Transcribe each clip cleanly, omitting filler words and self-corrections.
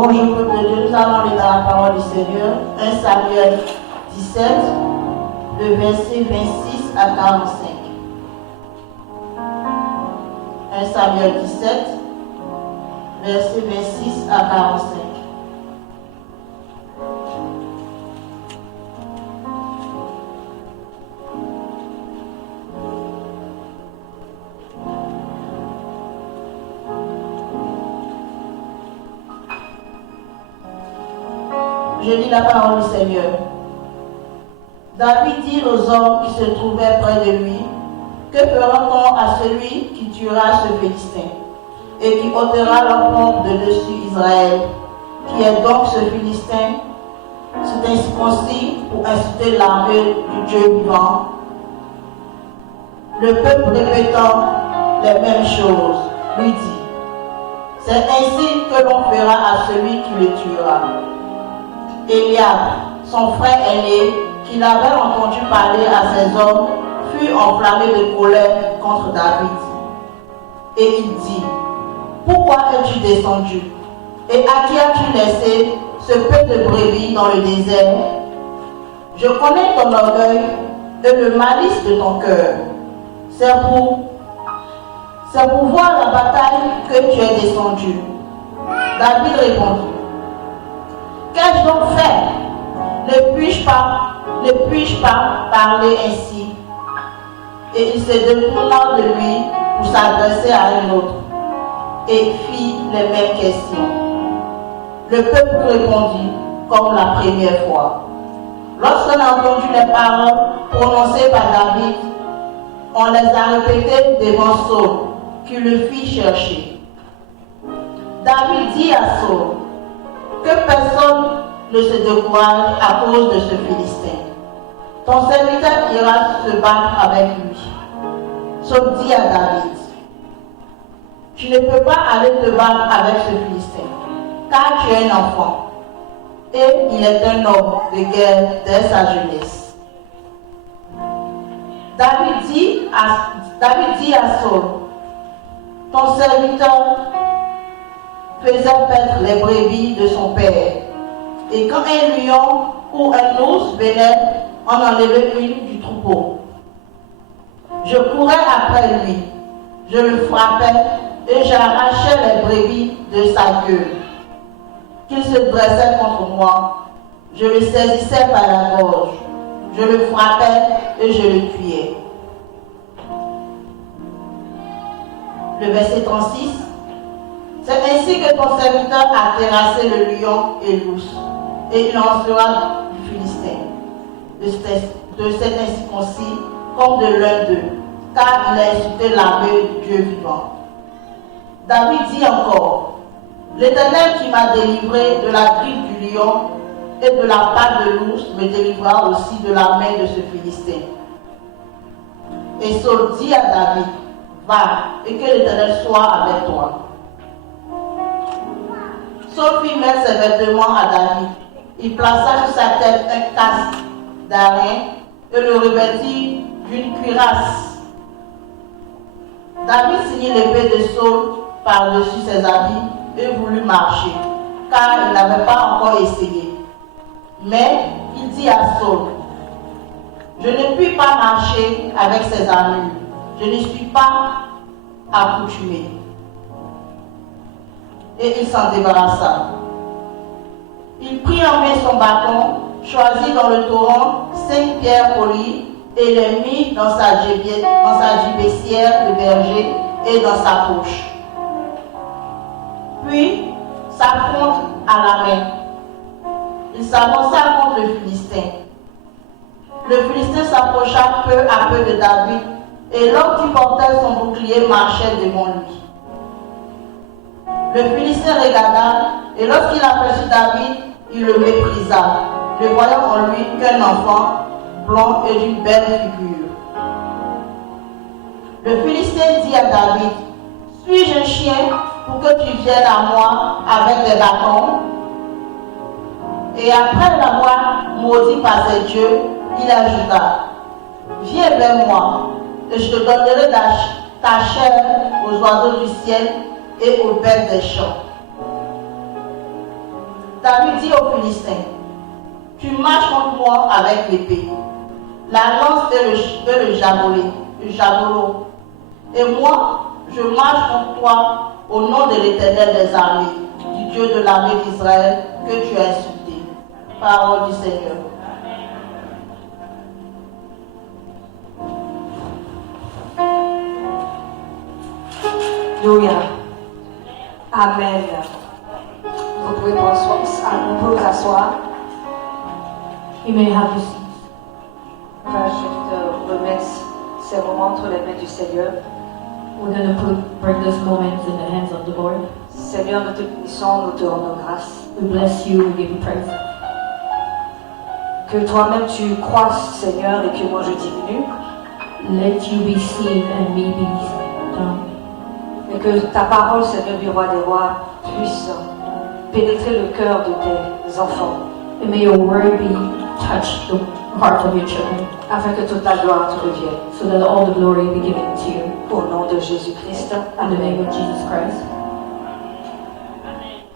Bonjour peuple de Dieu, nous allons lire dans la parole du Seigneur, 1 Samuel 17, le verset 26 à 45. 1 Samuel 17, verset 26 à 45. Je lis la parole du Seigneur. David dit aux hommes qui se trouvaient près de lui, que fera-t-on à celui qui tuera ce Philistin et qui ôtera l'encombre de dessus Israël? Qui est donc ce Philistin, cet incirconcis pour insulter l'armée du Dieu vivant? Le peuple répétant les mêmes choses lui dit, c'est ainsi que l'on fera à celui qui le tuera. Eliab, son frère aîné, qui l'avait entendu parler à ses hommes, fut enflammé de colère contre David. Et il dit, pourquoi es-tu descendu? Et à qui as-tu laissé ce peu de brebis dans le désert? Je connais ton orgueil et le malice de ton cœur. C'est pour voir la bataille que tu es descendu. David répondit, qu'ai-je donc fait? Ne puis-je pas parler ainsi? Et il se détourna de lui pour s'adresser à un autre et fit les mêmes questions. Le peuple répondit comme la première fois. Lorsqu'on a entendu les paroles prononcées par David, on les a répétées devant Saul, qui le fit chercher. David dit à Saul, que personne ne se décourage à cause de ce Philistin. Ton serviteur ira se battre avec lui. Saul dit à David, tu ne peux pas aller te battre avec ce Philistin, car tu es un enfant, et il est un homme de guerre dès sa jeunesse. David dit à Saul, ton serviteur faisait paître les brebis de son père. Et quand un lion ou un ours venait en enlever une du troupeau, je courais après lui, je le frappais et j'arrachais les brebis de sa gueule. Qu'il se dressait contre moi, je le saisissais par la gorge, je le frappais et je le tuais. Le verset 36. C'est ainsi que ton serviteur a terrassé le lion et l'ours, et il en sera du Philistin, de cet incirconcis, comme de l'un d'eux, car il a insulté l'armée du Dieu vivant. David dit encore, l'Éternel qui m'a délivré de la griffe du lion et de la patte de l'ours me délivrera aussi de la main de ce Philistin. Et Saul dit à David, va, et que l'Éternel soit avec toi. Saul fit mettre ses vêtements à David. Il plaça sur sa tête un casque d'airain et le revêtit d'une cuirasse. David signit l'épée de Saul par-dessus ses habits et voulut marcher, car il n'avait pas encore essayé. Mais il dit à Saul, je ne puis pas marcher avec ces armures, je ne suis pas accoutumé. Et il s'en débarrassa. Il prit en main son bâton, choisit dans le torrent 5 pierres polies et les mit dans sa gibecière de berger et dans sa poche. Puis, sa fronde à la main, il s'avança contre le Philistin. Le Philistin s'approcha peu à peu de David et l'homme qui portait son bouclier marchait devant lui. Le Philistin regarda et lorsqu'il aperçut David, il le méprisa, ne voyant en lui qu'un enfant blond et d'une belle figure. Le Philistin dit à David, suis-je un chien pour que tu viennes à moi avec des bâtons? Et après l'avoir maudit par ses dieux, il ajouta, viens vers moi et je te donnerai ta chair aux oiseaux du ciel et aux bêtes des champs. David dit aux Philistins, tu marches contre moi avec l'épée, la lance et le javelot. Et moi, je marche contre toi au nom de l'Éternel des armées, du Dieu de l'armée d'Israël que tu as insulté. Parole du Seigneur. Alléluia. Amen. Vous pouvez vous asseoir. You may have your seats. Frère, je te remettre ces moments entre les mains du Seigneur. We're going to bring this moment in the hands of the Lord. Seigneur, nous te bénissons, nous te rendons grâce. We bless you, we give you praise. Que toi-même tu croisses, Seigneur, et que moi je diminue. Let you be seen and me be down. Et que ta parole, Seigneur du roi des rois, puisse pénétrer le cœur de tes enfants. And may your word be touch the heart of your children, Afin que toute la gloire te revienne. so that all the glory be given to you. Au nom de Jésus-Christ. In the name of Jesus Christ.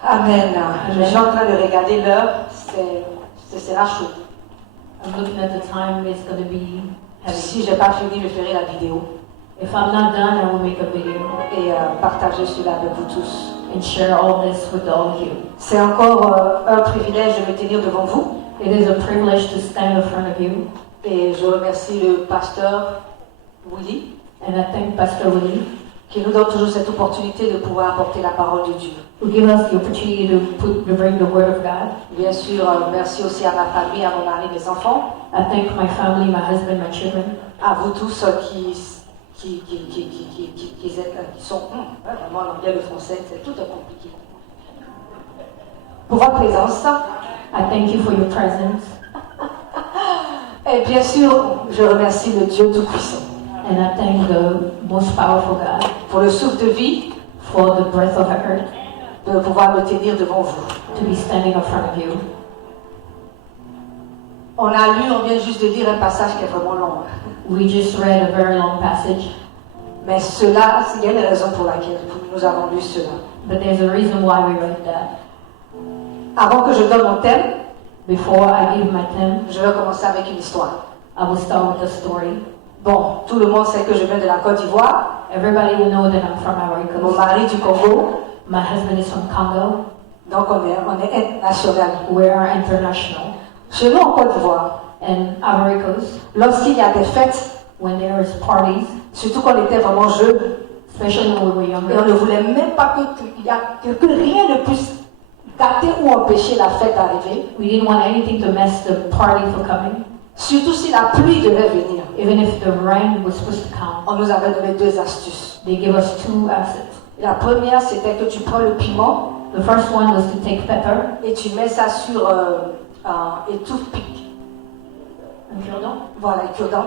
Amen. Je suis en train de regarder l'heure. Ce sera chaud. I'm looking at the time, it's going to be heavy. Si je n'ai pas fini, je ferai la vidéo If I'm not done, I will make a video et partager cela avec vous tous. and share all this with all of you. C'est encore un privilège de me tenir devant vous It is a privilege to stand in front of you, et je remercie le pasteur Willy and I thank Pastor Willie, qui nous donne toujours cette opportunité de pouvoir apporter la parole de Dieu. who give us the opportunity to bring the word of God. Bien sûr, merci aussi à ma famille, à mon mari, mes enfants, I thank my family, my husband, my children, à vous tous qui sont vraiment l'anglais, le français, c'est tout compliqué. Pour votre présence. I thank you for your presence, Et bien sûr, je remercie le Dieu Tout-Puissant and I thank the most powerful God pour le souffle de vie, for the breath of earth de pouvoir me tenir devant vous. to be standing in front of you. On vient juste de lire un passage qui est vraiment long. We just read a very long passage, Mais cela, il y a une raison pour laquelle nous avons lu cela. but there's a reason why we read that. Avant que je donne mon thème, Before I give my theme, je vais commencer avec une histoire. I will start with a story. Bon, tout le monde sait que je viens de la Côte d'Ivoire, Everybody will know that I'm from Ivory mon Coast. mari du Congo, My husband is from Congo. donc on est international. We are international. Chez nous en Côte d'Ivoire, And Ivory Coast, lorsqu'il y a des fêtes, when there is parties, surtout quand on était vraiment jeunes, especially when we were et on younger, ne voulait même pas que rien ne puisse gâter ou empêcher la fête d'arriver, we didn't want anything to mess the party from coming. surtout si la pluie devait venir. Even if the rain was supposed to come, On nous avait donné 2 astuces. they give us 2 assets. La première, c'était que tu prends le piment The first one was to take pepper et tu mets ça sur un toothpick, and cure voilà, cure-dent,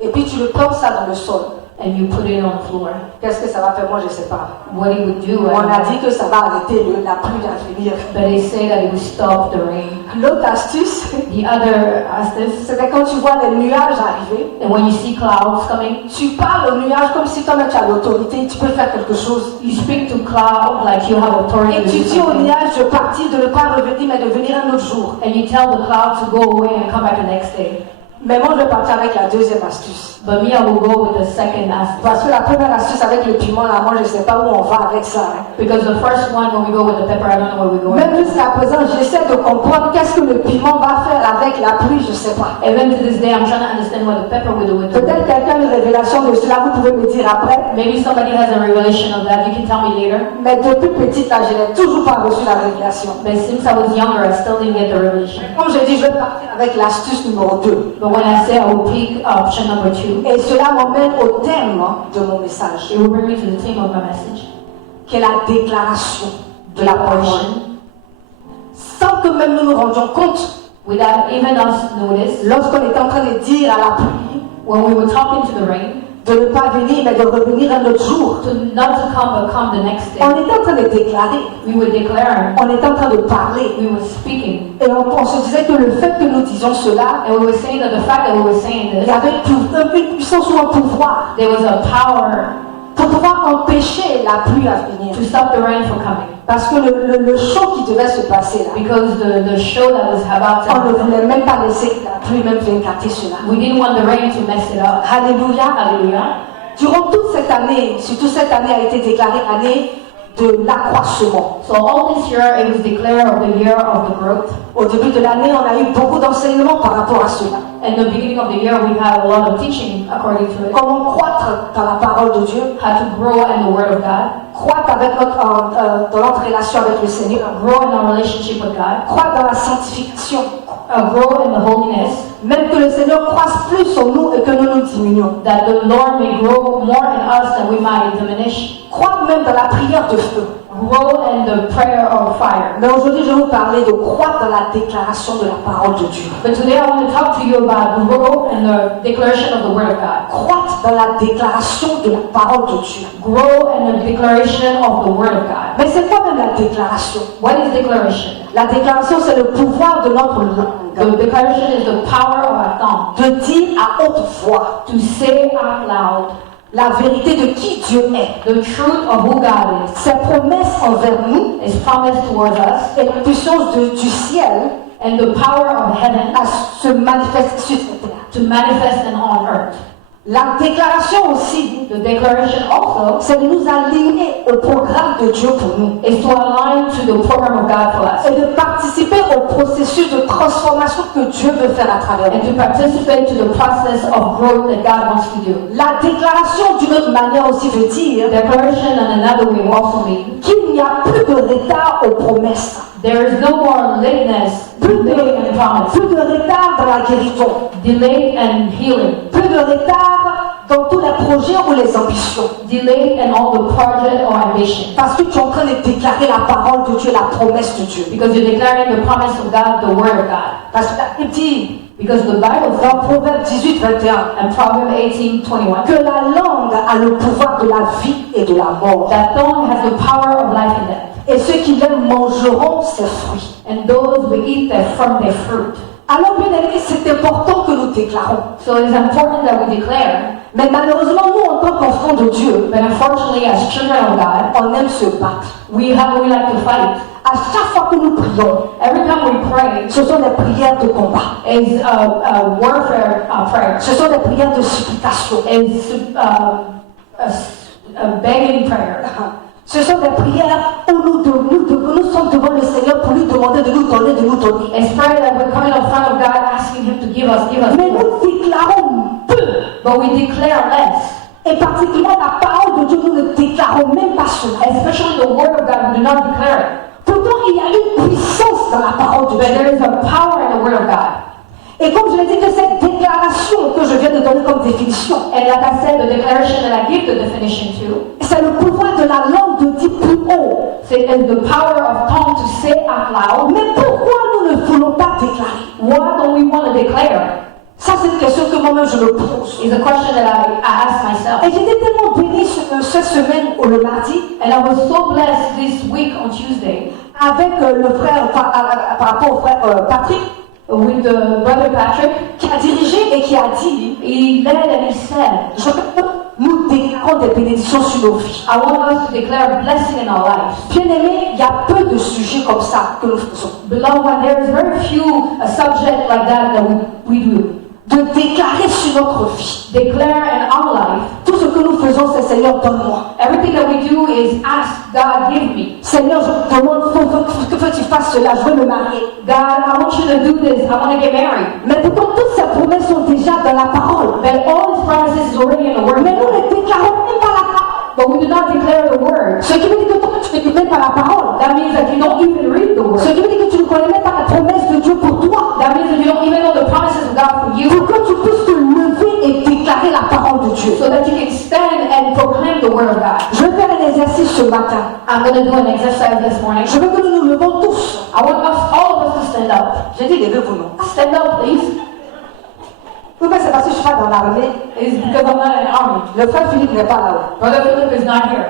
et puis tu le plantes ça dans le sol. and you put it on the floor. Qu'est-ce que ça va faire? Moi, je ne sais pas. What it would do, On a I dit que ça va arrêter la pluie à venir. but they say that it would stop the rain. L'autre astuce, The other assets, c'était quand tu vois les nuages arriver, and when you see clouds coming, tu parles aux nuages comme si toi-même tu as l'autorité, tu peux faire quelque chose. you speak to cloud like you have authority Et to tu do dis aux something. nuages de partir, de ne pas revenir, mais de venir un autre jour. And you tell the cloud to go away and come back the next day. Mais moi, je vais partir avec la deuxième astuce. But me, I will go with the second aspect. Parce que la première astuce avec le piment, là, moi, je ne sais pas où on va avec ça. Hein. Because the first one, when we go with the pepper, I don't know where we're going. Même jusqu'à présent, j'essaie de comprendre qu'est-ce que le piment va faire avec la pluie, je ne sais pas. Even to this day, I'm trying to understand what the pepper will do with the Peut-être quelqu'un a une révélation de cela, vous pouvez me dire après. Maybe somebody has a revelation of that. You can tell me later. Mais depuis petite, là, je n'ai toujours pas reçu la révélation. But since I was younger, I still didn't get the revelation. Comme je dis, je vais partir avec l'astuce numéro 2. But when I say I will pick option number 2, Et cela m'emmène au thème de mon message, it will bring me to the theme of my message. qui est la déclaration de la parole. Declaration. Sans que même nous nous rendions compte, Without even us notice, lorsqu'on est en train de dire à la pluie when we were talking to the rain, de ne pas venir, mais de revenir un autre jour, to not to come but come the next on day, était en train de déclarer, we would declare, on était en train de parler. we were speaking. Et on se disait que le fait que nous disions cela, And we were saying that the fact that we were saying il y this, avait une puissance ou un pouvoir there was a power pour pouvoir empêcher la pluie à venir. to stop the rain from coming. Parce que le show qui devait se passer là, Because the show that was about to on ne happen, voulait même pas laisser la pluie même venir gâter cela. we didn't want the rain to mess it up. Alléluia. Hallelujah. Durant toute cette année, surtout cette année a été déclarée année de l'accroissement. So all this year, it was declared of the year of the growth. Au début de l'année, on a eu beaucoup d'enseignements par rapport à cela. In the beginning of the year, we had a lot of teaching according to it. Comment croître dans la parole de Dieu, How to grow in the Word of God, croître avec dans notre relation avec le Seigneur, grow in our relationship with God, croître dans la sanctification. grow in the holiness, Même que le Seigneur croisse plus en nous et que nous nous diminuons. that the Lord may grow more in us than we might diminish. Croître même dans la prière de feu. Grow in the prayer of fire. Mais aujourd'hui, je vais vous parler de croître dans la déclaration de la parole de Dieu. But today I want to talk to you about grow in the declaration of the Word of God. Croître dans la déclaration de la parole de Dieu. Grow in the declaration of the Word of God. Mais c'est quoi même la déclaration? What is declaration? La déclaration, c'est le pouvoir de notre langue. The declaration is the power of our tongue De dire à haute voix to say out loud la vérité de qui Dieu est. the truth of who God is, Ses promesses envers nous His promise towards us, et la puissance du ciel and the power of heaven à se manifester sur cette terre. to manifest and on earth. La déclaration aussi, The declaration also c'est de nous aligner au programme de Dieu pour nous is to align to the program of God for us et de participer au processus de transformation que Dieu veut faire à travers and nous. to participate to the process of growth that God wants to do. La déclaration d'une autre manière aussi veut dire Declaration in another way also means qu'il n'y a plus de retard aux promesses, there is no more lateness, delay and promise, plus de retard dans la guérison, delay and healing, plus de retard dans tous les projets ou les ambitions. delay in all the project or ambition. Parce que tu es en train de déclarer la parole de Dieu, la promesse de Dieu. Because you're declaring the promise of God, the word of God. Parce que la Bible dit Because the Bible says dans Proverbe 18, 21 in Proverbs 18:21 que la langue a le pouvoir de la vie et de la mort. that tongue has the power of life and death, Et ceux qui l'aiment mangeront ses fruits. and those will eat from their fruit. Alors, bien aimé, c'est important que nous déclarons. So it is important that we declare, Mais malheureusement, nous, en tant qu'enfants de Dieu, but unfortunately, as children of God, on aime se battre. we like to fight. À chaque fois que nous prions, Every time we pray ce sont des prières de combat. is a warfare prayer. Ce sont des prières de supplication. Is a begging prayer. Ce sont des prières où nous sommes devant le Seigneur pour lui demander de nous donner, de nous donner. It's prayer that we're coming in front of God asking Him to give us. Mais nous déclarons peu. But we declare less. Et particulièrement la parole de Dieu, nous ne déclarons même pas cela. Especially the word of God, we do not declare it. Pourtant, il y a une puissance dans la parole de But Dieu. there is a power in the word of God. Et comme je l'ai dit, que cette déclaration que je viens de donner comme définition, And like I said, the declaration that I give the definition to, c'est le pouvoir de la langue de dire plus haut. is the power of tongue to say out loud. Mais pourquoi nous ne voulons pas déclarer? Why don't we want to declare? Ça, c'est une question que moi-même je me pose. Is a question that I ask myself. Et j'étais tellement bénie cette semaine, le mardi, And I was so blessed this week on Tuesday avec le frère, par rapport au frère Patrick, with the brother Patrick. qui a dirigé et qui a dit, He led and he said, je veux que nous déclarons des bénédictions sur nos vies. I want us to declare blessing in our lives. Bien aimé, il y a peu de sujets comme ça que nous faisons. Beloved one, there is very few a subject like that we do. De déclarer sur notre vie. Declare in our life. Tout ce que nous faisons, c'est Seigneur, donne-moi. Everything that we do is ask God, give me. Seigneur, je te demande, que tu fasses cela, je veux me marier. God, I want you to do this. I want to get married. Mais pourtant, toutes ces promesses sont déjà dans la parole. But all His promises is already in the Word. Mais nous ne déclarons même pas la parole. But we do not declare the Word. Ce qui veut dire que toi, tu ne connais même pas la parole. That means that you don't even read the Word. Ce qui veut dire que tu ne connais même pas la promesse de Dieu pour toi. That means that you don't even know the promises of God for you. Pour que tu puisses te lever et déclarer la parole de Dieu. So that you can stand and proclaim the Word of God. Je vais faire un exercice ce matin. I'm going to do an exercise this morning. Je veux que nous nous levons tous. I want us, all of us to stand up. J'ai dit levez-vous, non? Stand up, please. Oui, mais c'est parce que je ne suis pas dans l'armée. It's because I'm not in the army. Le frère Philippe n'est pas là-haut. Brother Philip is not here.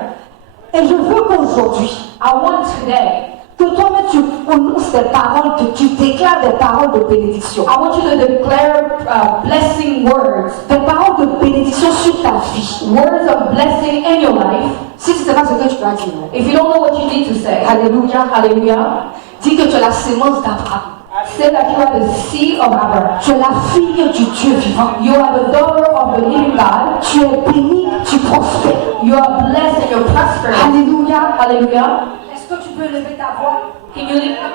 Et je veux qu'aujourd'hui, I want today que toi-même tu prononces des paroles que tu déclares déclare des paroles de bénédiction. I want you to declare blessing words. Des paroles de bénédiction sur ta vie. Words of blessing in your life. Si tu ne sais pas ce que tu dois dire, If you don't know what you need to say, alléluia, hallelujah, dis que tu es la sémence d'Abraham. say that you are the seed of Abraham. Tu es la fille du Dieu vivant. You are the daughter of the living God. Tu es bénie, tu prospères. You are blessed and you're prosperous. Alléluia. Hallelujah. Est-ce que tu peux lever ta voix? Can you lift up?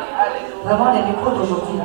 Vraiment les micros d'aujourd'hui.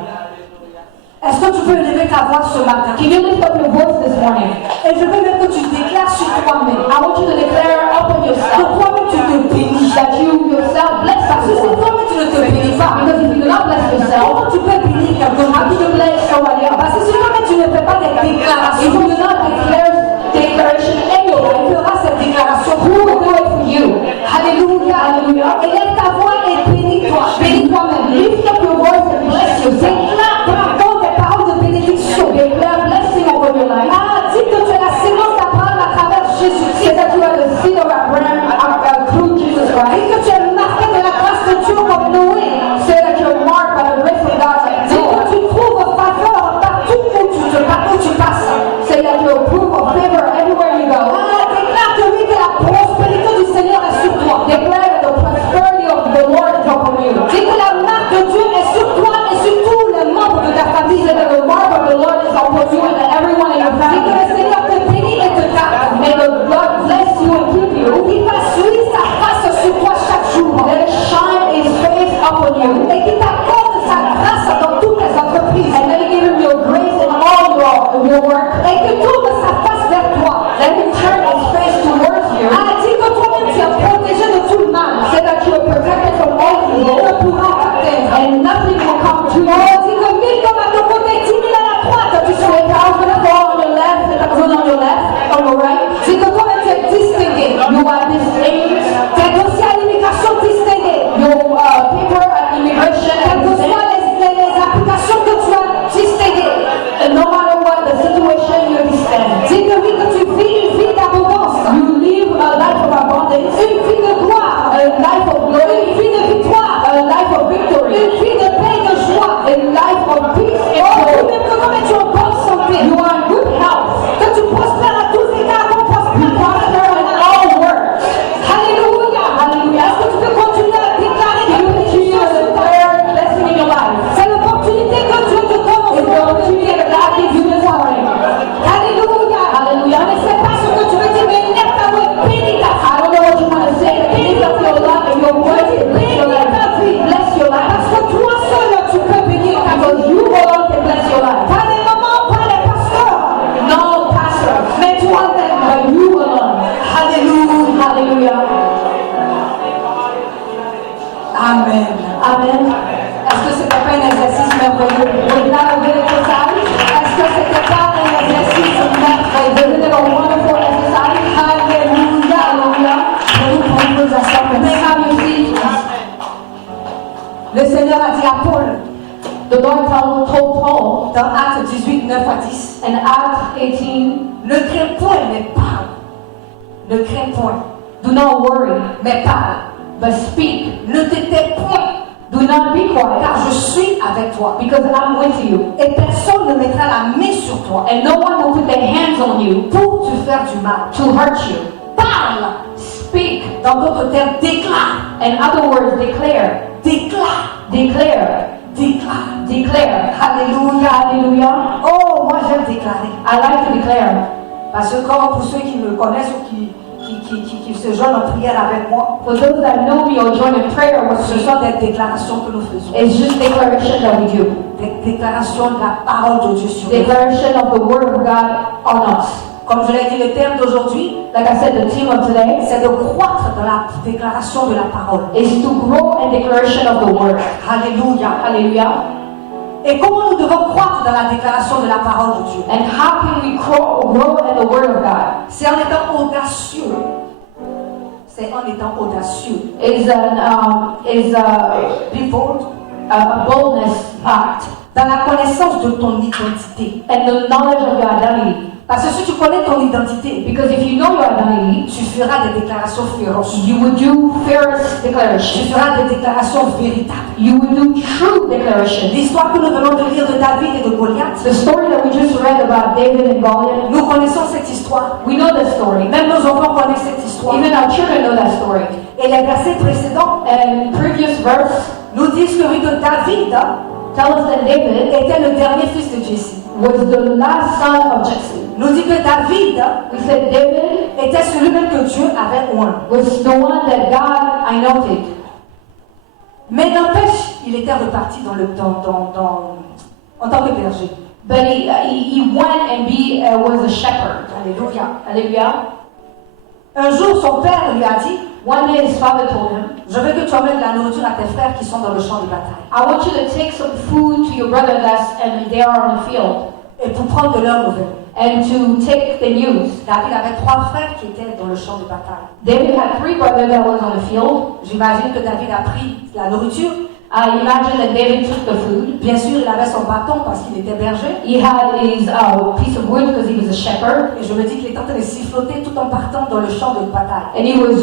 Est-ce que tu peux lever ta voix ce matin? Can you lift up your voice this morning? Et je veux même que tu déclares sur toi-même. I want you to declare upon Que yourself toi-même tu te bénis. that you yourself bless Parce que si yourself. toi-même tu ne te bénis pas, Because if you do not bless yourself, comment tu peux bénir quelqu'un? how can you bless somebody else? Parce que si toi-même tu ne fais pas des If déclarations, you do not declare declaration in your on life, fera cette déclaration who pour will do it for you? Alléluia. Hallelujah. Élève ta voix et bénis-toi. Bénis toi-même. Lift up your voice and bless yourself. Déclare pardon des paroles de bénédiction. Declare blessing over your life. Ah, dis que tu es la sémence d'Abraham à travers Say Jésus-Christ. that you are the seed of Abraham through Jesus Dis Christ. que tu es marqué de la grâce de Dieu comme Noé. Say that you're marked by the grace of God like Dis que Noah. tu trouves faveur partout où tu passes. Say that you approve of favor everywhere you go. Ah, déclare que oui, que la prospérité du Seigneur est sur toi. Declare that the prosperity of the Lord is upon you. Dis que la marque de Dieu est sur toi et sur tous les membres de ta famille. Say that the mark of the Lord is upon you and everyone in your Dis que family. le Seigneur te bénit et te garde. May the Lord bless you and keep you. Qu'il fasse luire sa face sur toi chaque jour. Let it shine his face upon you. Et qu'il t'accorde sa grâce dans toutes les entreprises. And let it give him your grace in all your work. Et qu'il tourne sa face vers toi. Let him turn his face towards you. Ah, dis que toi-même tu es protégé de tout le mal. Say that you are protected from all Il evil. ne pourra t'atteindre. And nothing will come to you. Oh, dis que 1000 comme à ton côté, 10 000 à la droite, tu seras Thousand fall on your left, and thousand on your left, on your right. dis que toi-même tu es distingué. You are distinguished. Tes dossiers à l'immigration distingués. Your paper and immigration Quelles and que soient les applications que tu as distinguées. and no matter what the situation you distinguished. Dis que oui, que tu vis une vie d'abondance. You live a life of abundance, Une vie de gloire. a life of glory, Une vie de victoire. a life of victory, Une vie de paix et de joie. a life of peace Oh, and dis joy. même que comme tu es en bonne santé. You are in good health. Que tu prospères à tous égards, qu'on prospère à Prosper in all works. Alléluia. Hallelujah. Est-ce que tu peux continuer à déclarer You des continue bénédictions to sur ta vie? declare blessing in your life. C'est l'opportunité que Dieu te donne It's the opportunity that God gives you this morning. Alléluia. Hallelujah. Je ne sais pas ce que tu veux dire, mais lève ta voix, bénis ta I vie. don't know what you want to say, but lift up your life and your voice and bless your life. Bless your life. Parce que toi seul, tu peux bénir ta vie. Because you alone can bless your life. Pas les mamans, pas les pasteurs, No pastor, mais toi-même. but you alone. Alléluia. Hallelujah. Amen. Amen. Est-ce que c'était pas un exercice merveilleux? Was that a good exercise? Est-ce que c'était pas un exercice merveilleux? Wasn't it a wonderful exercise? Alléluia. Hallelujah. Je vous prie de vous asseoir. May have your seat. Le Seigneur a dit à Paul, The Lord told Paul dans Actes 18, 9 à 10, in Acts 18, ne crains point, mais parle. Ne crains point, do not worry, mais parle. but speak. Ne t'étais point, Do not be quiet, car je suis avec toi. because I'm with you. Et personne ne mettra la main sur toi And no one will put their hands on you pour te faire du mal. to hurt you. Parle. Speak. Dans d'autres termes, déclare. In other words, declare. Déclare. Declare. Déclare. Declare. Alléluia. Hallelujah. Oh, moi j'aime déclarer. I like to declare. Parce que comme pour ceux qui me connaissent ou qui se joignent en prière avec moi, For those that know me or join in prayer with ce me, sont des déclarations que nous faisons. it's just declaration that we do. Des déclarations de la parole de Dieu sur nous. Declaration of the word of God on us. Comme je l'ai dit, le thème d'aujourd'hui, Like I said, the theme of today c'est de croître dans la déclaration de la parole. is to grow in declaration of the word. Alléluia. Hallelujah. Et comment nous devons croître dans la déclaration de la parole de Dieu? And how can we grow in the word of God? C'est en étant audacieux. C'est en étant audacieux. Is Be bold. a boldness act Dans la connaissance de ton identité. and the knowledge of your identity. Parce que si tu connais ton identité, Because if you know your identity, tu feras des déclarations féroces. you would do fierce Tu declarations. feras des déclarations véritables. You would do true declarations. L'histoire que nous venons de lire de David et de Goliath, The story that we just read about David and Goliath, nous connaissons cette histoire. we know the story. Même nos enfants connaissent cette histoire. Even our children know that story. Et les versets précédents And previous verse nous disent que oui, que David tell us that David était le dernier fils de Jesse. was the last son of Jesse. Nous dit que David We said David était celui-même que Dieu avait oint. was the one that God anointed. Mais n'empêche, il était reparti en tant que berger. But he went and was a shepherd. Alléluia. Hallelujah. Un jour, son père lui a dit, One day his father told him, je veux que tu amènes de la nourriture à tes frères qui sont dans le champ de bataille. I want you to take some food to your brother and they are on the field, Et pour prendre de leurs nouvelles. and to take the news. David avait 3 frères qui étaient dans le champ de bataille. David had 3 brothers that was on the field. J'imagine que David a pris la nourriture. I imagine that David took the food. Bien sûr, il avait son bâton parce qu'il était berger. He had his piece of wood because he was a shepherd, Et je me dis qu'il était en train de siffloter tout en partant dans le champ de bataille. and he was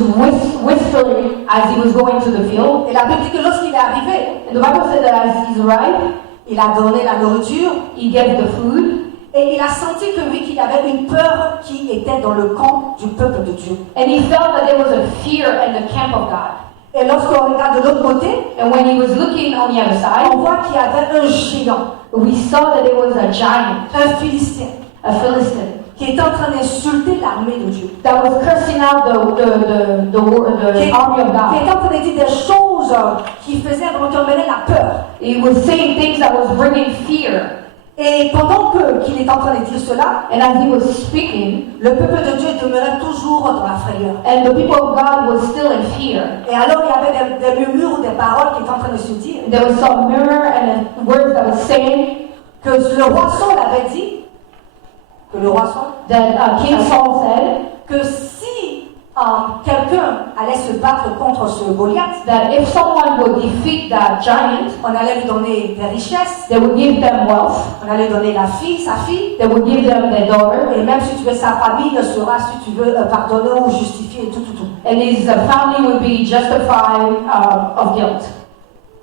whistling as he was going to the field. Et la Bible dit que lorsqu'il est arrivé, And the Bible said that as he's arrived, il a donné la nourriture he gave the food, et il a senti que oui, qu'il y avait une peur qui était dans le camp du peuple de Dieu. and he felt that there was a fear in the camp of God. Et lorsqu'on regarde de l'autre côté, And when he was looking on the other on side, voit qu'il y avait un géant, we saw that there was a giant, un Philistin, a Philistine, qui était en train d'insulter l'armée de Dieu. that was cursing out the army of Qui God. était en train de dire des choses qui faisaient qui emmenaient la peur. He was saying things that was bringing fear. Et pendant qu'il est en train de dire cela, And as he was speaking, le peuple de Dieu demeurait toujours dans la frayeur. and the people of God was still in fear. Et alors il y avait des murmures ou des paroles qui étaient en train de se dire. There was some murmur and words that was saying Que le roi Saul avait dit, that King Saul said que si quelqu'un allait se battre contre ce Goliath, that if someone would defeat that giant, on allait lui donner des richesses, they would give them wealth, on allait donner sa fille, they would give them their daughter, et même si tu veux sa famille sera, si tu veux, pardonner ou justifier et tout. and his family would be justified of guilt.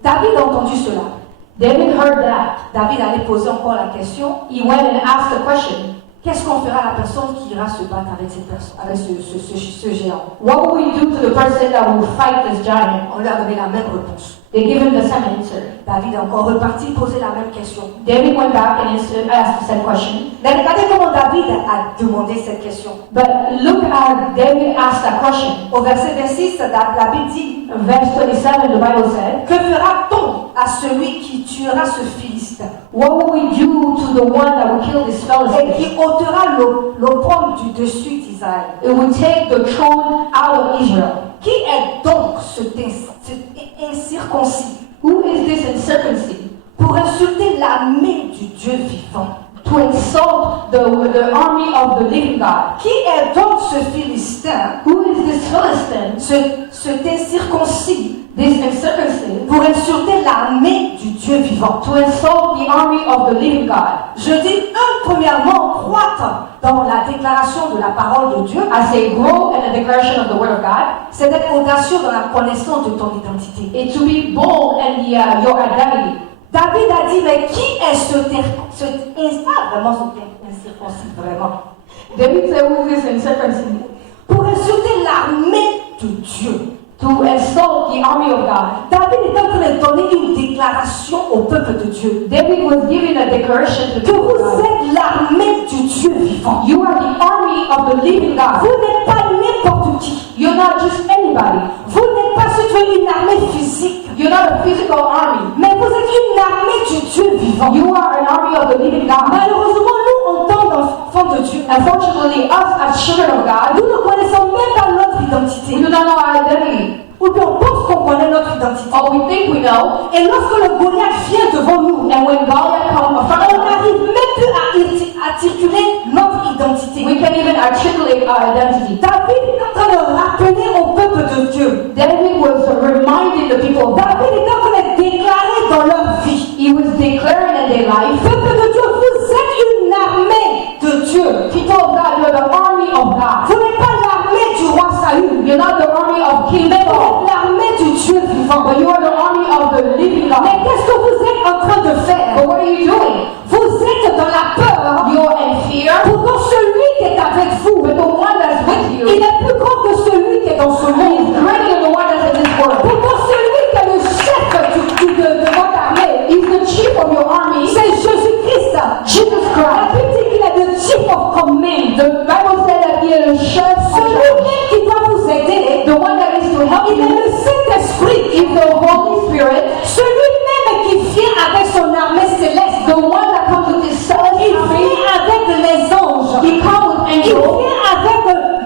David a entendu cela. David heard that. David allait poser encore la question, He went and asked the question, qu'est-ce qu'on fera à la personne qui ira se battre avec cette personne, avec ce géant? what will we do to the person that will fight this giant? On lui a donné la même réponse. They give him the same answer. David est encore reparti poser la même question. David went back and asked the same question. Mais regardez comment David a demandé cette question. But look at David asked that question. Au verset 26, la Bible dit, Verse 27, the Bible said, que fera-t-on à celui qui tuera ce Philistin what will we do to the one that will kill this et Philistine? qui ôtera l'opprobre du dessus d'Israël? It will take the throne out of Israel. Qui est donc cet incirconcis Who is this incircumcision? pour insulter l'armée du Dieu vivant? To insult the army of the living God. Qui est donc ce Philistin, Who is this Philistine? cet incirconcis This incircumcision pour insulter l'armée du Dieu vivant? to insult the army of the living God. Je dis, premièrement, croître dans la déclaration de la parole de Dieu, I say grow in the declaration of the word of God. c'est d'être audacieux dans la connaissance de ton identité. It's to be bold in your identity. David a dit, mais qui est incirconcis, vraiment? David said, who is this incircumcision? Pour insulter l'armée de Dieu. To insult the army of God. David est en train de donner une déclaration au peuple de Dieu. David was giving a declaration to the Que people of vous God. êtes l'armée du Dieu vivant. You are the army of the living God. Vous n'êtes pas n'importe qui. You're not just anybody. Vous n'êtes pas une armée physique. You're not a physical army. Mais vous êtes une armée du Dieu vivant. You are an army of the living God. Malheureusement, nous, en tant qu'enfants de Dieu, Unfortunately, us as children of God, nous ne connaissons même pas notre we identité. do not know our identity. Ou bien on pense qu'on connaît notre identité. Or we think we know. Et lorsque le Goliath vient devant nous, And when Goliath comes in on front of us, n'arrive même plus à articuler notre identité. we can't even articulate our identity. David est en train de rappeler au peuple de Dieu. David was reminding the people of God. David est en train de déclarer dans leur vie. He was declaring in their life, Peuple de Dieu, vous êtes une armée de Dieu. people You're not the army of King Mais vous Saul, êtes l'armée du Dieu vivant. but you are the army of the living Mais God. qu'est-ce que vous êtes en train de faire? But what are you doing? Vous êtes dans la peur. You're in fear, Pourtant celui qui est avec vous, but the one that's with il you est plus grand que celui qui est dans ce is monde. greater than the one that's in this world. Pourtant celui qui est le chef de votre armée, He's the chief of your army. c'est Jésus-Christ. Jesus La Christ. Bible dit qu'il est le chief of command. The Bible said that he is the chef of Celui charge. même qui doit vous aider, The one that is to help il est you le Saint-Esprit. is the Holy Spirit. Celui même qui vient avec son armée céleste. The one that comes with his Il celestial army. vient avec les anges. He comes with Il angels. vient avec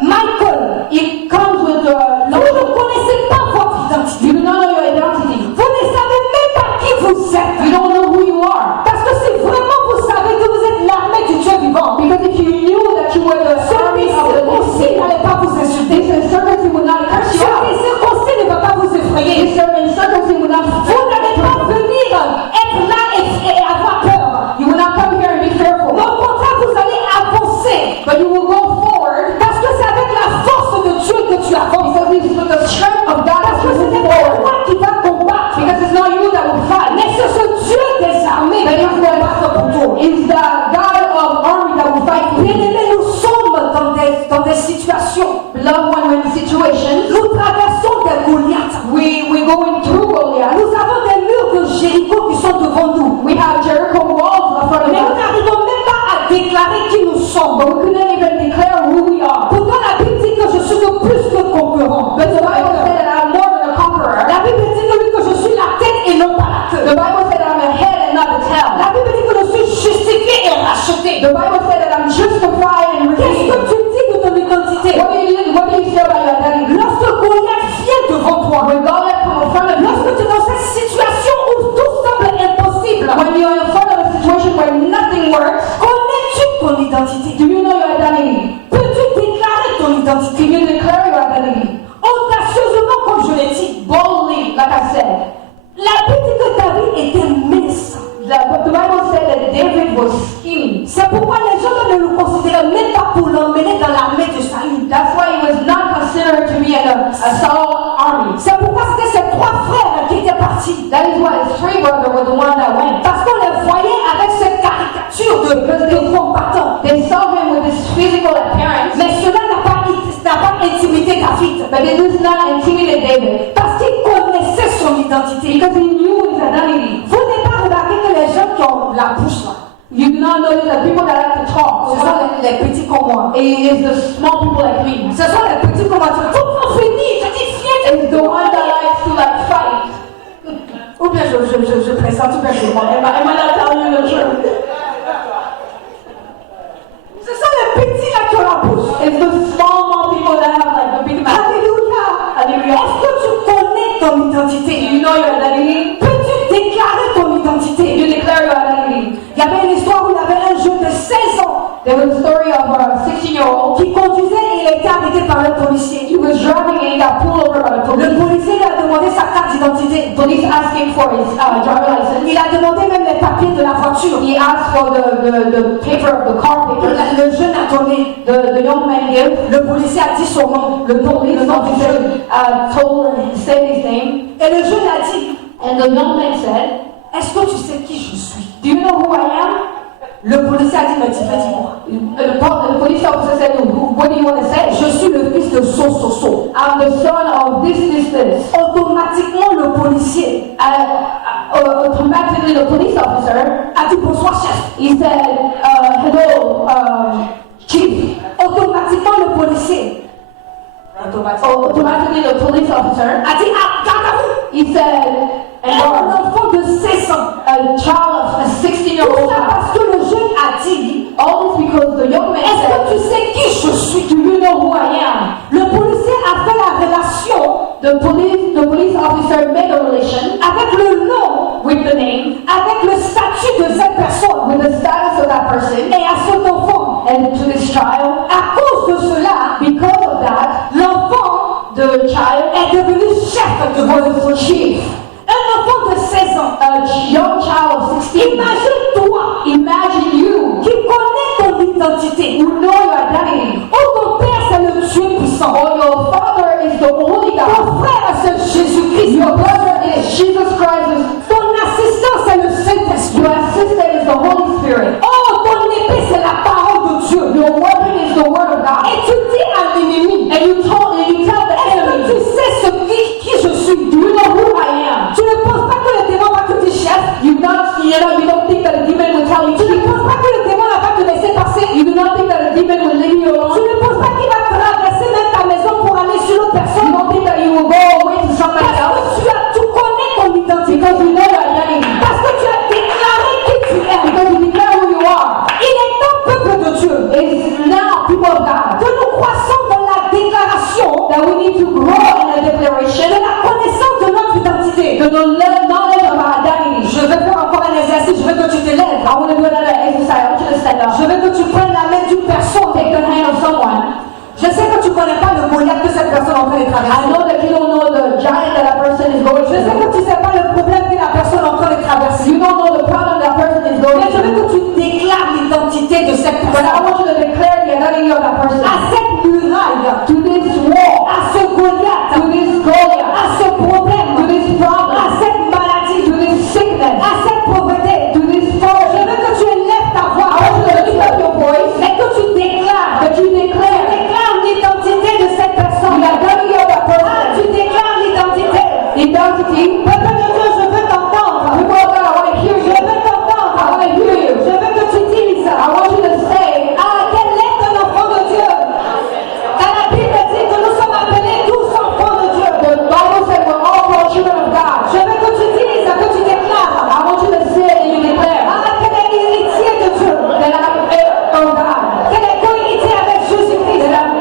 Michael. He comes with Vous ne connaissez pas votre identité. You do not know your identity. Vous ne savez même pas qui vous êtes. You don't know who you are. Parce que si vraiment vous savez que vous êtes l'armée du Dieu vivant, Because if you knew that you were the army celui of the aussi living, n'allait pas vous insulter. this circumcision would not curse you Celui out. circoncis ne va pas vous effrayer. This circumcision would not Vous n'allez pas venir être là et avoir peur. You will not come here and be fearful. Mais au contraire, vous allez avancer. But you will go forward Parce que c'est avec la force de Dieu que tu avances. because it's with the strength of God Parce that que you ce move n'est pas forward. toi qui vas combattre. Because it's not you that will fight. Mais c'est ce Dieu des armées qui va combattre pour toi. It's the God of army that will fight for you. Bien-aimés, nous sommes dans des situations. Beloved one, we're in situations. Nous traversons des Goliaths. We're going through Goliath. Nous avons des murs de Jéricho qui sont devant nous. We have Jericho walls in front of Mais nous us. n'arrivons même pas à déclarer qui nous sommes. But we couldn't even declare who we are. Pourtant, la Bible dit que je suis de plus que conquérant. But the Bible said that I'm more than a conqueror. La Bible dit que oui, que je suis la tête et non pas la queue. The Bible said that I'm a head and not a tail. La Bible dit que je suis justifié et racheté. The Bible said that I'm justified and Qu'est-ce redeemed. que tu dis de ton identité? What do you say about your identity? Lorsque Goliath vient devant toi, When Goliath comes in front of you, lorsque tu es dans cette situation où tout semble impossible, when you're in front of a situation where nothing works, connais-tu ton identité? do you know your identity? Peux-tu déclarer ton identité? Can you declare your identity? Audacieusement, comme je l'ai dit. Boldly, like I said. La Bible dit que David était menaçant. The Bible said that David was scheming. C'est pourquoi les gens ne le considéraient même pas pour l'emmener dans l'armée de Saül. That's why he was not considered to be in a Saul army. C'est pourquoi c'était ses trois frères qui étaient partis. That is why his three brothers were the one that went. Parce qu'on les voyait avec cette caricature de combattant. They saw him with his physical appearance, Mais cela n'a pas intimidé David. but it does not intimidate David Parce qu'il connaissait son identité. because he knew his identity. Vous n'avez pas remarqué que les gens qui ont la bouche là, You do not notice that people that like to talk, ce sont les petits comme moi. it is the small people like me. Ce sont les petits comme moi. Comment finir? Je dis viens. It's the one that likes to like fight. Ou bien je présente, ou bien je demande. Am I not telling you the truth? Ce sont les petits là qui ont la bouche. It's the small people that have like the big mouth. Alléluia. Hallelujah. Est-ce que tu connais ton identité? Do you know your identity? Peux-tu déclarer ton identité? You declare your identity. Il y avait une histoire où il y avait un jeune de 16 ans There was a story of a 16-year-old. qui conduisait et il a été arrêté par un policier. He was driving and he got pulled over by the police. Le policier lui a demandé sa carte d'identité. Police asked him for his driver license. Il a demandé même les papiers de la voiture. He asked for the paper of the car papers. Le jeune a donné. The young man gave. Le policier a dit son nom. The police officer said his name. Et le jeune a dit, And the young man said, est-ce que tu sais qui je suis? do you know who I am? Le policier a dit, mais dis-moi. The police officer said, what do you want to say? Je suis le fils de So. I'm the son of this. Automatiquement, le policier Automatically, the police officer, a dit bonsoir chef. he said, hello, chief. Automatiquement, le policier Automatically, the police officer, a dit, ah, garde à vous. he said, Un enfant de 16 ans. a child of a Tout 16-year-old ça child. parce que le jeune a dit, All this because the young man est-ce que tu said, sais qui je suis? do you know who I am? Le policier a fait la relation The police officer made a relation avec le nom, with the name, avec le statut de cette personne with the status of that person, et à cet enfant. and to this child. À cause de cela, Because of that, l'enfant the child est devenu chef de votre was chief. Un enfant de 16 ans. A young child of 16. Imagine-toi Imagine you qui connais ton identité. who know your identity. Oh, ton père, c'est le Dieu puissant. Or your father is the Your brother is Jesus Christ. Ton assistant, c'est le Saint-Esprit. Your assistant is the Holy Spirit. Oh, ton épée, c'est la parole de Dieu. Your weapon is the Word of God. Et tu dis à l'ennemi, And you tell the est-ce que enemy, tu sais qui je suis? do you know who I am? Tu ne penses pas que le démon va te dire chef? You don't think that a demon will tell you Tu ne to. penses pas que le démon va te laisser passer? You do not think that a demon will leave you Tu alone. ne penses pas qu'il va traverser même ta maison pour aller sur l'autre You personne? don't think that you will go away to somebody else. Parce que tu connais ton identité. Because you know your identity. Parce que tu as déclaré qui tu es. Because you declare who you are. Il est temps, peuple de Dieu, It's now, people of God, que nous croissons dans la déclaration that we need to grow in a de declaration, la connaissance de notre identité. the knowledge of our identity. Je vais faire encore un exercice. Je veux que tu te lèves. I want to do another exercise. I want you to stand Je up. veux que tu prennes la main d'une personne. Take the hand of someone. Je sais que tu ne connais pas le Goliath que cette personne est en train de I traverser. know that you don't know the giant that that person is going Je sais que through. tu ne sais pas le problème que la personne est en train de traverser. You don't know the problem that person is going Mais je veux through. que tu déclares l'identité de cette But I personne. want you to declare the identity of that person. À cette muraille, To this wall, à ce Goliath, to this Goliath, à ce problème, to this problem, à cette maladie, to this sickness, à cette pauvreté. to this Je poverty. veux que tu élèves ta voix. I want you to lift up your voice, Et que tu déclares. that you declare Déclare l'identité de cette personne. the identity of that Ah, person. tu déclares l'identité. Identity. Peuple de Dieu, je veux t'entendre. People of God, I want to hear Je you. veux t'entendre. I want to hear you. Je veux que tu dises. I want you to say, Ah, quel est un enfant de Dieu? Car la Bible dit que nous sommes appelés tous enfants de Dieu. the Bible said we're all called children of God. Je veux que tu dises, que tu déclares. I want you to say and you declare Ah, quel est l'héritier de Dieu? that I'm heir of God. Quel est co-héritier avec Jésus-Christ? That I'm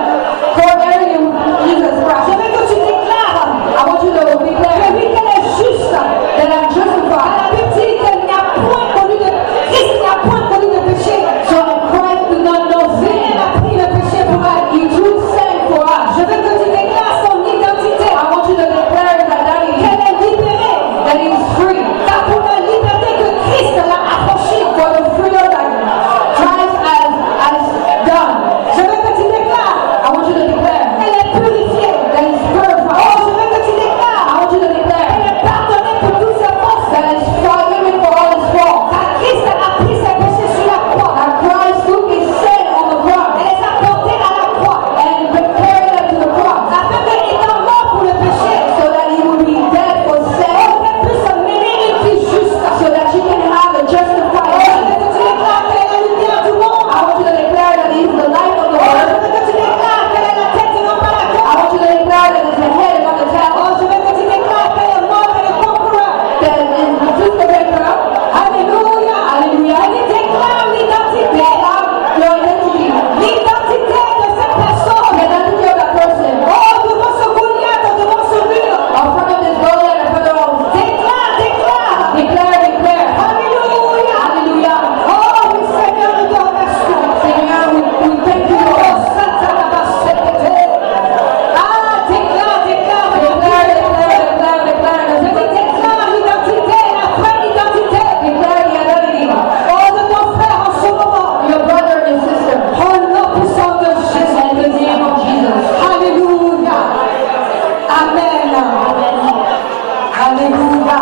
co-heir with Jesus Je Christ. veux que tu déclares. I want you to Que declare lui, qu'elle est juste. that I'm Ah, justified. la Bible dit qu'il n'y a point connu de Christ, il n'y a point connu de péché. So Christ did not know sin. Il a pris le péché pour elle. He took sin for us. Je veux que tu déclares son identité. I want you to declare his identity, Qu'elle est libérée. that he is free. Car pour la liberté que Christ l'a affranchie. For the freedom that Christ has done. Je veux que tu déclares. I want you to declare Elle est purifiée. that he's Oh, purified. je veux que tu I déclares. want you to declare Elle est pardonnée pour tous ses fautes. that is forgiven for all his faults. Car Christ a pris ses péchés sur la croix. That Christ took his sin on the cross Elle les a portés à la croix. and carried them to the cross Afin qu'étant mort pour le péché, so that he would be dead for sin, on puisse se mener une vie juste. so that you can have a Oh, justified je life. veux que tu déclares qu'elle est la lumière du monde. I want you to declare that he is the light of the Oh, je world. veux que tu déclares qu'elle est la tête et non pas la I queue. want you to declare that he's the head and not the tail. Oh, je veux que tu déclares qu'elle est morte et le conquérant. That is the truth of it. Alléluia. Alléluia. Elle déclare l'identité. Declare your identity. L'identité de cette personne. The identity of that person. Oh, devant ce Goliath, devant ce mur. In front of this Goliath, in front of Déclare, déclare. declare. Alléluia. Hallelujah. Oh, oui, Seigneur, nous te remercions. Seigneur, we thank you, Oh, Lord. Santa la Bassété. Ah, déclare, déclare. Declare. Je dis déclare l'identité, la vraie identité. Declare the identity. Oh, de ton frère en ce moment. Your brother and sister. Oh, le nom puissant de Jésus. In the name of Jesus. Alléluia. Amen. Alléluia.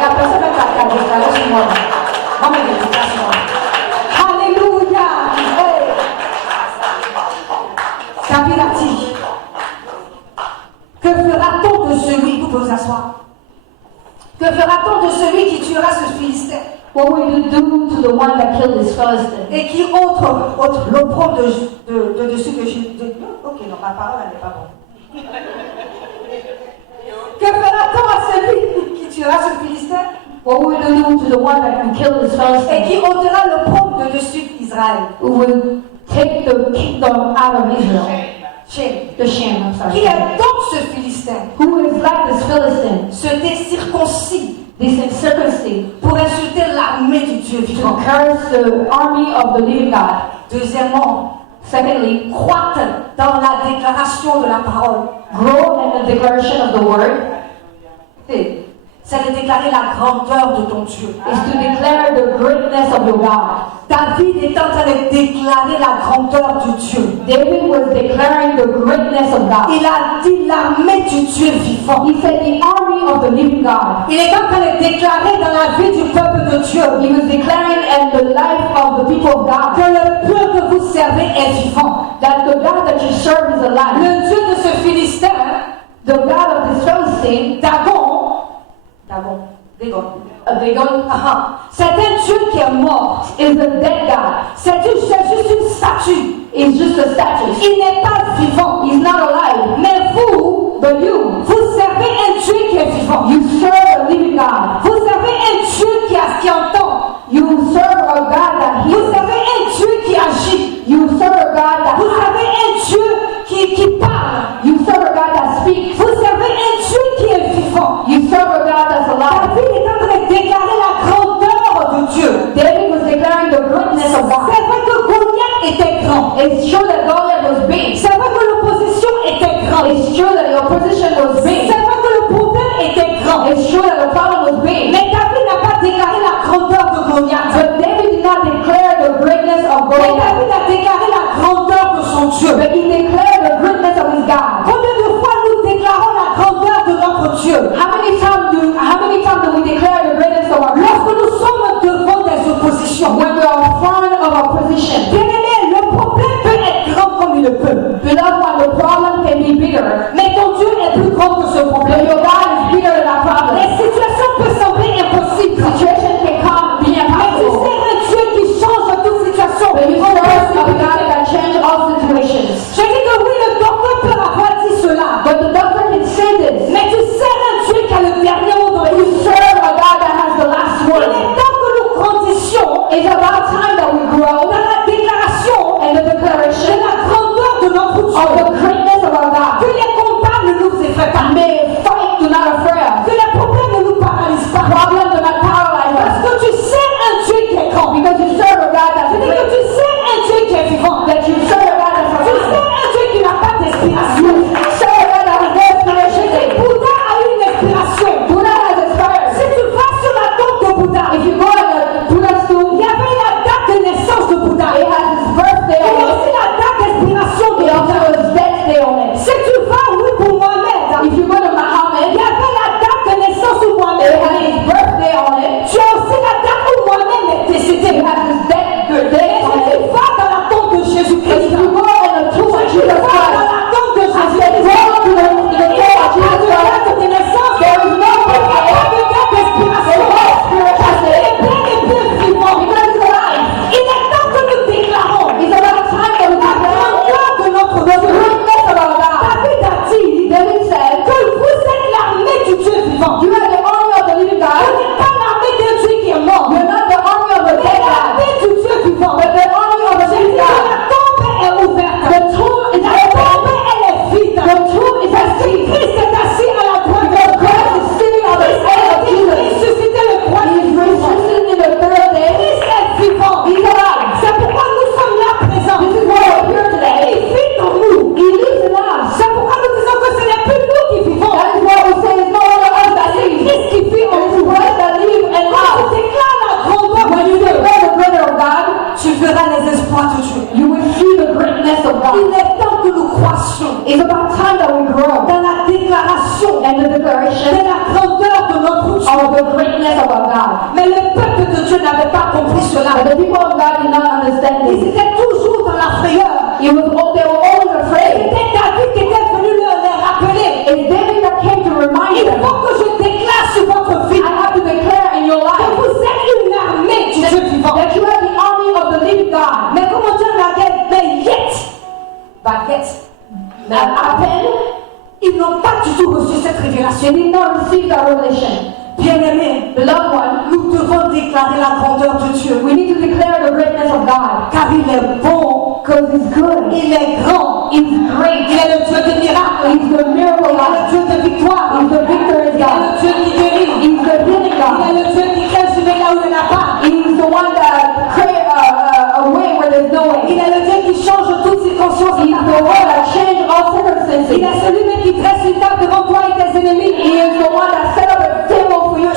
La personne n'est pas qu'à déclarer sur moi. On met des déclarations. Alléluia. Hey. Capilati. Que fera-t-on de celui, vous pouvez vous asseoir. Que fera-t-on de celui qui tuera ce Philistin What will you do to the one that killed this Philistine? et qui ôte l'opprobre de dessus que je... Ok, non, ma parole, elle n'est pas bonne. Que fera-t-on à celui qui tuera ce Philistin What will you do to the one that can kill this et Philistine? qui ôtera l'opprobre de dessus Israël? Who will take the kingdom out of Israel? Shame. The shame, I'm sorry. Qui est donc ce Philistin? Who is like this Philistine? C'était circoncis This incircumcision pour insulter l'armée du Dieu to vivant. curse the army of the living God. Deuxièmement, Secondly, croître dans la déclaration de la parole. grow in the declaration of the word. c'est de déclarer la grandeur de ton Dieu. is to declare the greatness of your God. David est en train de déclarer la grandeur du Dieu. David was declaring the greatness of God. Il a dit l'armée du Dieu vivant. He said the army of the living God. Il est en train de déclarer dans la vie du peuple de Dieu He was declaring in the life of the people of God que le Dieu que vous servez est vivant. that the God that you serve is alive. Le Dieu de ce Philistin, The God of this Philistine, Dagon, c'est un Dieu qui est mort. is a dead God. C'est juste une statue. It's just a statue. Il n'est pas vivant. He's not alive. Mais vous, But you servez un Dieu qui est vivant. serve a living God. Vous servez un Dieu qui entend. You serve a God that Vous heals. servez un Dieu qui agit. You serve a God that Vous acts. servez un Dieu qui parle. You serve a God that speaks. Vous servez un Dieu qui est vivant. You serve a God that's alive. David est en train de déclarer la grandeur de Dieu. David was declaring the greatness of God. C'est vrai que Goliath était grand. It's true that Goliath was big. C'est vrai que l'opposition était grande. It's true that the opposition was big. C'est vrai que le problème était grand. It's true that the problem was big. Mais David n'a pas déclaré la grandeur de Goliath. But David did not declare the greatness of Mais Goliath. David a déclaré la grandeur de son Dieu. But he declared the greatness of his God. Combien de fois nous déclarons la grandeur de notre Dieu? How many times do we declare the greatness of our God? Lorsque nous sommes devant des oppositions. When we are in front of opposition. Bien-aimé, le problème peut être grand comme il le peut. Beloved one, the problem can be bigger. Mais ton Dieu est plus grand que ce But problème. your God is bigger than our problem. Les situations peuvent sembler impossibles. Situation can come be Mais tu impossible. sais un Dieu qui change toute situation. But you serve a God that changes all situations. Je dis que oui, le docteur peut avoir dit cela. But the doctor can say this. Mais tu sais un Dieu qui a le dernier mot dans But le you serve a God that has the last Il word. est temps que nous grandissions It's about time that we grow dans la déclaration and the de declaration la grandeur de notre of Dieu. the greatness of our God. Que les combats ne nous effraient pas. May fight do not afraid us. Que les problèmes ne nous paralysent pas. Problems do not paralyze Parce us. que tu sais un Dieu qui est grand. Because you serve a God that's Je dis que great. tu sais un Dieu qui est vivant. That you serve a God that's Tu sais alive. un Dieu qui n'a pas d'inspiration. You serve a God that has no inspiration. Bouddha a eu une inspiration. Buddha has inspired. Si tu vas sur la tombe de Bouddha, If you go to the Buddha's tomb, il y avait la date de naissance de Bouddha. it has his birthday Il y a on aussi it. la date d'expiration de It also Bouddha. has his death day on it. Si tu vas, oui, pour Mohamed, If you go to il Muhammad, y avait la date de naissance de it Mohamed. has his birthday on it. Tu as aussi la date où Mohamed est décédé. It has his death Et day si on tu it. vas dans la tombe de Jésus-Christ, If you go in the tomb of tu Jesus vas dans Christ, la tombe de I said, Jésus-Christ, go to the tomb il n'y a of pas Jesus de Christ. date de naissance, There is no il n'y a birthday. pas de date d'expiration. Il est plein et bien vivant. Because he's alive. Il est temps que nous déclarons It's about time that we la declare grandeur de notre the Dieu. greatness of our God. David a dit David said, que vous êtes l'armée du Dieu vivant. you are the army of the living Ce God. n'est pas l'armée d'un Dieu qui est mort, You're not the army of the mais dead God, l'armée du Dieu vivant. but the army of the living La God. tombe est ouverte. The tomb is La open. tombe, elle est vide. The tomb is empty. Christ est assis à la droite de Because Dieu. Christ is sitting on the Christ side est of Jesus. ressuscité le He troisième is jour. resurrected in the third day. Christ est vivant. He's alive. C'est pourquoi nous sommes là présents. This is why we're here today. Il vit en nous. He lives in us. C'est pourquoi nous disons que ce n'est plus nous qui vivons. That is why we say it's no longer us that C'est live. Christ qui vit en It is nous. Christ that live in Quand tu us. déclares la grandeur When de you Dieu, declare the greater of God, tu verras les exploits de Dieu. you will see the greatness of God. Il est temps que nous croissions It's about time that we grow dans la déclaration and the de declaration la grandeur de notre Dieu. of the greatness of our God. Mais le peuple de Dieu n'avait pas compris cela. But the people of God did not understand Ils this. étaient toujours dans la frayeur. They were always afraid. C'était David qui était venu les rappeler. It's David that came to remind Il them. faut que je déclare sur votre vie I have to declare in your que life vous êtes une armée du Dieu vivant. that you are the army of the living God. Mais comment dire la guerre? Mais yet, Mais à peine, ils n'ont pas du tout reçu cette révélation. they did not receive that revelation. Bien-aimés, Beloved one, nous devons déclarer la grandeur de Dieu. we need to declare the greatness of God. Car il est bon, Because He's good. il est grand, He's great. il est le Dieu des miracles, He's the miracle il est God. le Dieu de victoire, He's the victorious il est God. le Dieu qui guérit, He's the healing il God. est le Dieu qui résume là où il n'y en a pas. He's the one that created a way where there's no Il way. est le Dieu qui change toutes circonstances. He's the one that changed all Il circumstances. est celui qui dresse une table devant toi et tes ennemis. He is the one that set up a table for you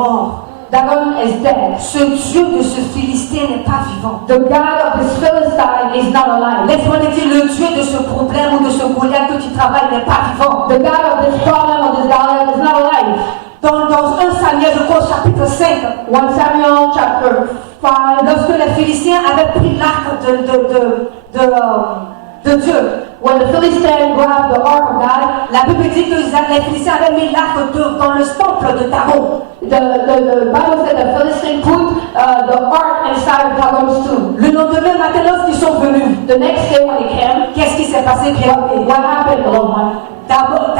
mort. Dagon is dead. Ce Dieu de ce Philistin n'est pas vivant. The God of this Philistine is not alive. Laisse-moi te dire, le Dieu de ce problème ou de ce Goliath que tu travailles n'est pas vivant. The God of this problem of this Goliath is not alive. Dans 1 Samuel, je crois, chapitre 5, 1 Samuel chapter 5, lorsque les Philistins avaient pris l'arc de Dieu, when the Philistines grabbed the ark of God, la Bible dit que les Philistins avaient mis l'arc dans le temple de Dagon. the Bible said the Philistines put the ark inside of Dagon's tomb. Le lendemain matin, lorsqu'ils sont venus, The next day when he came, qu'est-ce qui s'est passé, bien-aimé? what happened, beloved one? D'abord,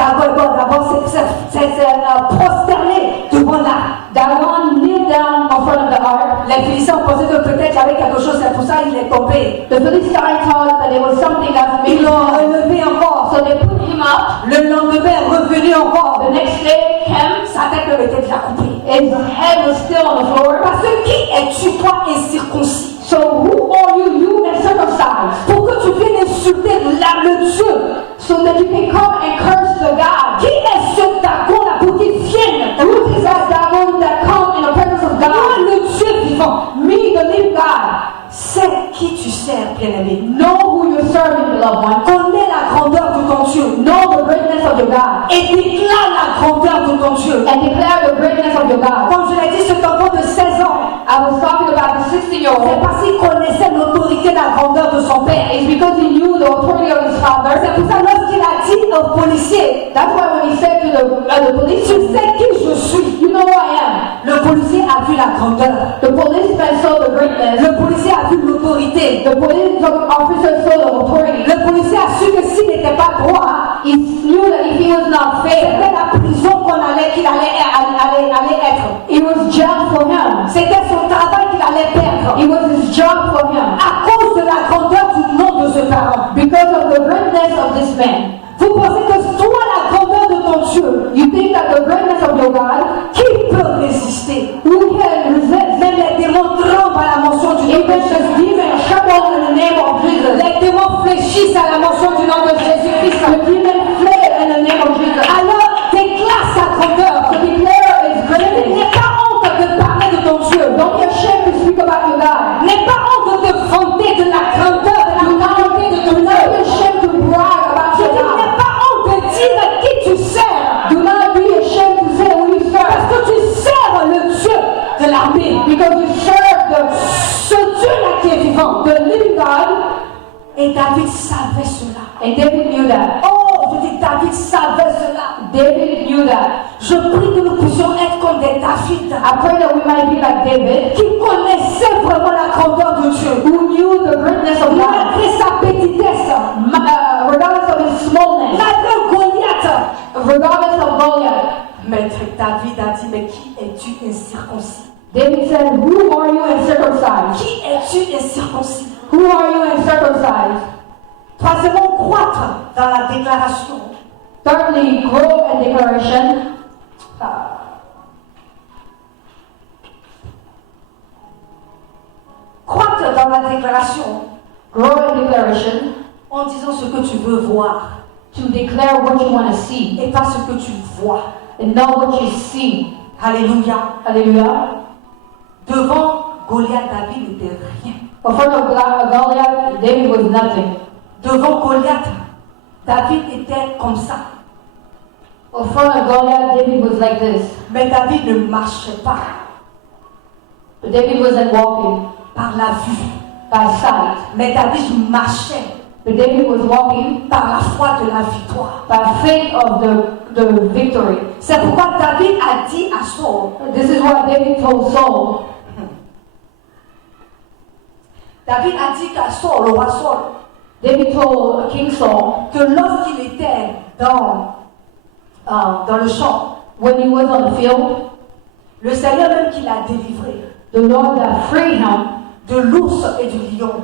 c'est prosterné devant l'arc. Dagon kneeled down in front of the ark. Les Philistins ont pensé que peut-être il y avait quelque chose, c'est pour ça qu'il est tombé. The Philistines thought that it was something that Ils made l'ont him. relevé encore. So they put him up. Le lendemain, revenu encore. The next day came, Sa tête leur était déjà coupée. his head was still on the floor. Parce que qui es-tu, toi, incirconcis? So who are you, you uncircumcised? Pour que tu viennes insulter le Dieu. So that you can come and curse the God. Qui est ce Dagon-là pour qu'il vienne? Who is that Dagon that come in the presence of Moi, God? le Dieu vivant. Me, the living God. Sais qui tu sers, bien-aimé. Know who you're serving, beloved one. Connais la grandeur de ton Dieu. Know the greatness of your God. Et déclare la grandeur de ton Dieu. And declare the greatness of your God. Comme je l'ai dit, cet enfant de 16 ans, I was talking about the c'est 16-year-old. parce qu'il connaissait l'autorité, la grandeur de son père. It's because he knew the authority of his father. C'est pour ça, lorsqu'il a dit au policier, That's why when he said to the police, tu sais qui je suis, you know who I am. le policier a vu la grandeur. The policeman saw the greatness. Le policier a vu l'autorité. The police officer saw the authority. Le policier a su que s'il n'était pas droit, He knew that if he was not fair, c'était la prison qu'il allait être. it was jail for him. C'était son travail qu'il allait perdre. It was his job for him. À cause de la grandeur du nom de ce parent. Because of the greatness of this man. Vous pensez que toi, la grandeur de ton Dieu, You think that the greatness of your God, qui peut résister? who can resist? Même les démons tremblent à la mention du nom de Even the Jésus. demon trembled in the name of Jesus. Les démons fléchissent à la mention du nom de Jésus-Christ. The demon fled in the name of Jesus. Alors, déclare sa grandeur. To declare his greatness. N'aie pas honte de parler de ton Dieu. Don't be ashamed to speak about your God. N'aie pas honte de te vanter de la grandeur, de la royauté de ton Do not be Dieu. ashamed to brag about Je your dis, God. n'aie pas honte de dire qui tu sers. Do not be ashamed to say who you Parce serve. que tu sers le Dieu de l'armée. Because you serve Ce Dieu-là qui est vivant. the living God. Et David savait cela. And David knew that. Oh, je dis David savait cela. David knew that. Je prie que nous puissions être comme des David I pray that we might be like David, qui connaissaient vraiment la grandeur de Dieu. who knew the greatness of God, Malgré sa petitesse, regardless of his smallness, malgré Goliath. regardless of Goliath. Maître David a dit, mais qui es-tu incirconcis? David said, who are you uncircumcised? Qui es-tu incirconcis? Who are you uncircumcised? Troisièmement, croître dans la déclaration. Thirdly, grow in declaration. Croître dans la déclaration Grow in declaration. en disant ce que tu veux voir To declare what you want to see et pas ce que tu vois. and not what you see. Alléluia. Hallelujah. Devant Goliath, David n'était rien. In front of Goliath, David was nothing. Devant Goliath, David était comme ça. In front of Goliath, David was like this. Mais David ne marchait pas But David wasn't walking par la vue. by sight. Mais David marchait But David was walking par la foi de la victoire. by faith of the victory. C'est pourquoi David a dit à Saul, This is what David told Saul. David a dit à Saul, le roi Saul, David told King Saul, que lorsqu'il était dans le champ, when he was on the field, le Seigneur même qui l'a délivré the Lord that freed him de l'ours et du lion,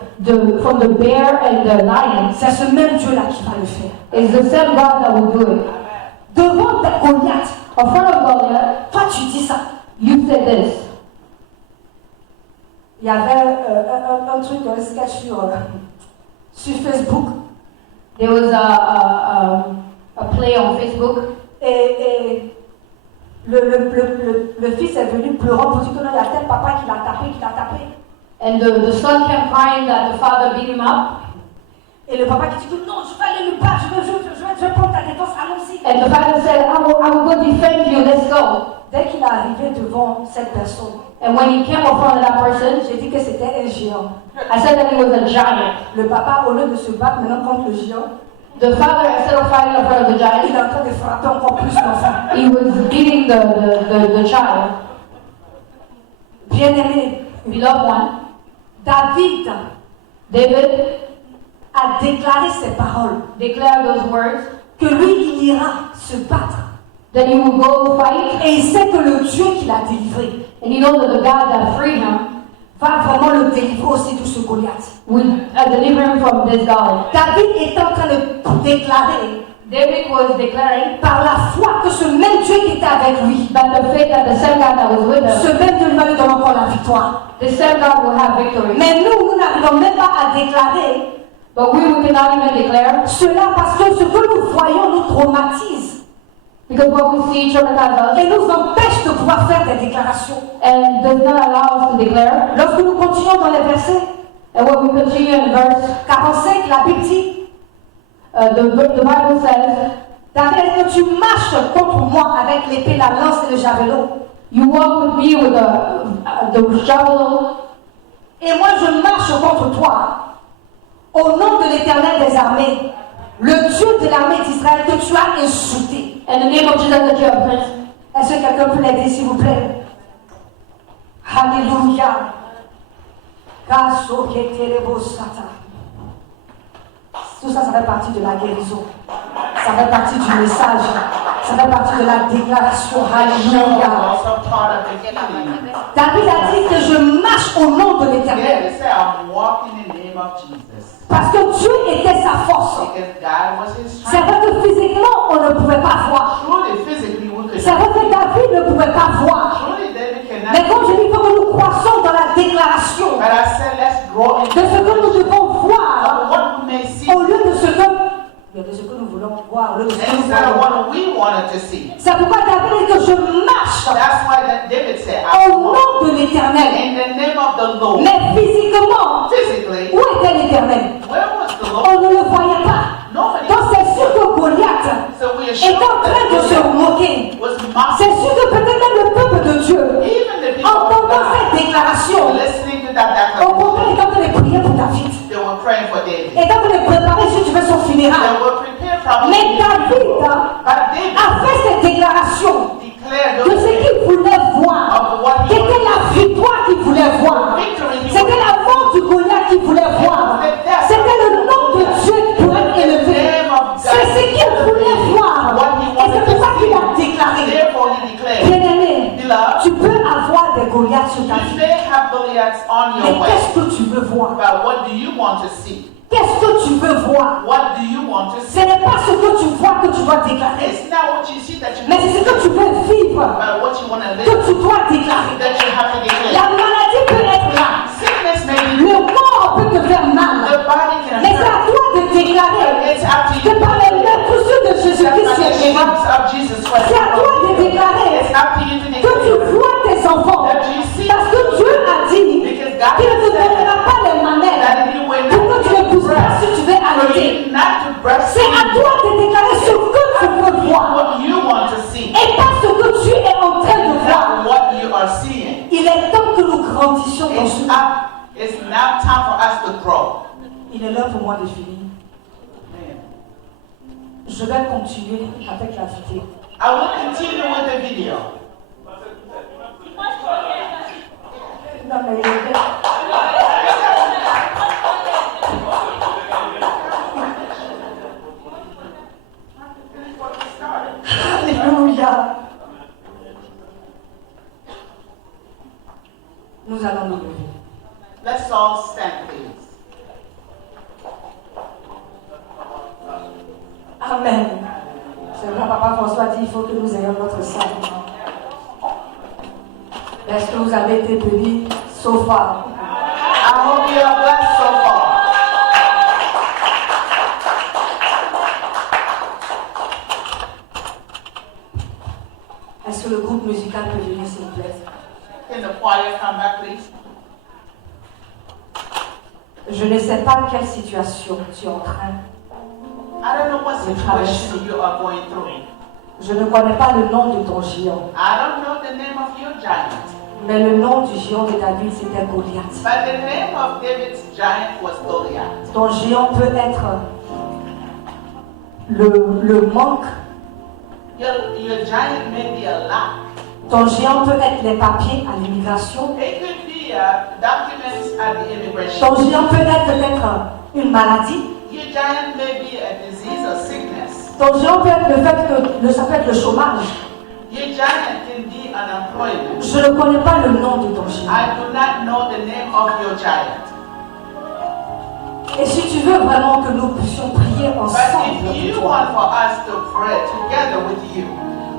from the bear and the lion c'est ce même Dieu-là qui va le faire. is the same God that will do it. Devant Goliath, In front of Goliath, toi tu dis ça. you said this. Il y avait un truc, un sketch sur Facebook, There was a play on Facebook, et le fils est venu pleurant pour dire que non, il y a tel papa qui l'a tapé. And the son came crying that the father beat him up. Et le papa qui dit que non, je vais aller me battre, je vais prendre ta défense, allons-y. And the father said, I will go defend you, let's go. Dès qu'il est arrivé devant cette personne, And when he came in front of that person, j'ai dit que c'était un géant. I said that he was a giant. Le papa, au lieu de se battre maintenant contre le géant, The father, instead of fighting in front of the il giant, est en train de frapper encore plus l'enfant. he was beating the child. Bien-aimé, Beloved one, David David a déclaré ces paroles, declared those words, que lui, il ira se battre. that he would go fight, Et il sait que le Dieu qui l'a délivré and he knows that the God that freed him va vraiment le délivrer aussi de ce Goliath. will deliver him from this God. David est en train de déclarer David was declaring par la foi que ce même Dieu qui était avec lui, that the faith that the same God that was with ce him, même Dieu lui va lui donner encore la victoire. the same God will have victory. Mais nous n'arrivons même pas à déclarer But we cannot even declare, cela parce que ce que nous voyons nous traumatise because what we see traumatizes us et nous empêche de pouvoir faire des déclarations. and does not allow us to declare. Lorsque nous continuons dans les versets And when we continue in verse, 45, la Bible dit, the Bible says, David, est-ce que tu marches contre moi avec l'épée, la lance et le javelot? you walk with me with the javelin, Et moi je marche contre toi au nom de l'Éternel des armées, le Dieu de l'armée d'Israël que tu as insulté. in the name of Jesus that you have prince. Est-ce que quelqu'un peut l'aider s'il vous plaît? Alléluia. Tout ça, ça fait partie de la guérison. Ça fait partie du message. Ça fait partie de la déclaration. Alléluia. Also part of the healing. David a dit que je marche au nom de Yeah, l'Éternel. they say I'm walking in the name of Jesus. Parce que Dieu était sa force. Because God was his C'est strength. vrai que physiquement, on ne pouvait pas voir. Truly, physically, we could C'est vrai que David ne pouvait pas voir. Truly, David Mais cannot. comme je dis, il faut que nous croissions dans la déclaration But I said, let's grow de ce que nous devons voir of what we may see au lieu de ce que nous voulons voir, au lieu de ce que nous instead of voulons. what we wanted to see. C'est pourquoi David dit que je marche That's why David said, I au walk nom de l'Éternel. in the name of the Lord. Mais physiquement, Physically, où était l'Éternel? where was the Lord? On ne le voyait pas. Nobody. Donc c'est sûr que Goliath So we are est sure en train de se that moquer. Goliath was C'est mocking. sûr que peut-être même le peuple de Dieu, Even the people of entendant God, cette déclaration, listening to that au contraire, declaration, est en train de prier pour David. they were praying for David. Est en train de préparer, si tu veux, son They funérail. were prepared from Mais David But David a fait cette déclaration declared de those ce things qu'il voulait voir, of what qui he était la wanted. victoire qu'il voulait voir. Victory he C'était la mort du Goliath qu'il voulait voir. C'était le nom de Dieu pour être élevé. C'est ce qu'il voulait voir. Et c'est pour ça qu'il a déclaré. Therefore he declared, Bien-aimé, Beloved, tu peux avoir des Goliaths sur ta you vie. may have Goliaths on Mais your way, qu'est-ce que tu veux voir? but what do you want to see? Qu'est-ce que tu veux voir? What do you want to Ce see? n'est pas ce que tu vois que tu dois déclarer. It's not what you see that you Mais c'est ce que tu veux vivre, but what you want to que live tu dois déclarer. that you have to declare. La maladie peut être là. Sickness may be, Le corps peut te faire mal. the body can Mais c'est à hurt. toi de déclarer It's up to que you. par les mêmes poussures de That Jésus-Christ, by the c'est guéri. stripes of Jesus Christ, C'est à toi de déclarer it's up to you to que tu declare vois tes enfants. that you see, Parce que Dieu a dit because God qu'il ne te said donnera pas les manèges that if you will pour que tu ne not pousses pas breast, si tu veux for arrêter. you not to breast C'est à toi de déclarer ce que tu veux voir what you want to see, et pas ce que tu es en train de voir. not what you are seeing. Il est temps que nous grandissions dans ce monde. It's now time for us to grow. Il est l'heure pour moi de finir. Je vais continuer avec la vidéo. I will continue with the video. Non, mais Alléluia. Nous allons nous lever. Let's all stand, please. Amen. C'est vrai, Papa François dit il faut que nous ayons notre sang. Est-ce que vous avez été bénis so far? I hope you are blessed so far. Est-ce que le groupe ne sais pas quelle situation tu es en train. I don't know what situation you are going through. Je ne connais pas le nom de ton géant. I don't know the name of your giant. Mais le nom du géant de David, c'était Goliath. But the name of David's giant was Goliath. Ton géant peut être le manque. Your giant may be a lack. Ton géant peut être les papiers à l'immigration. It could be documents at the immigration. Ton géant peut être peut-être une maladie. Your giant may be a disease or sickness. Ton géant peut être le fait que ça peut être le chômage. Your giant can be unemployment. Je ne connais pas le nom de ton géant. I do not know the name of your giant. Et si tu veux vraiment que nous puissions prier But ensemble, if you pour toi, want for us to pray together with you,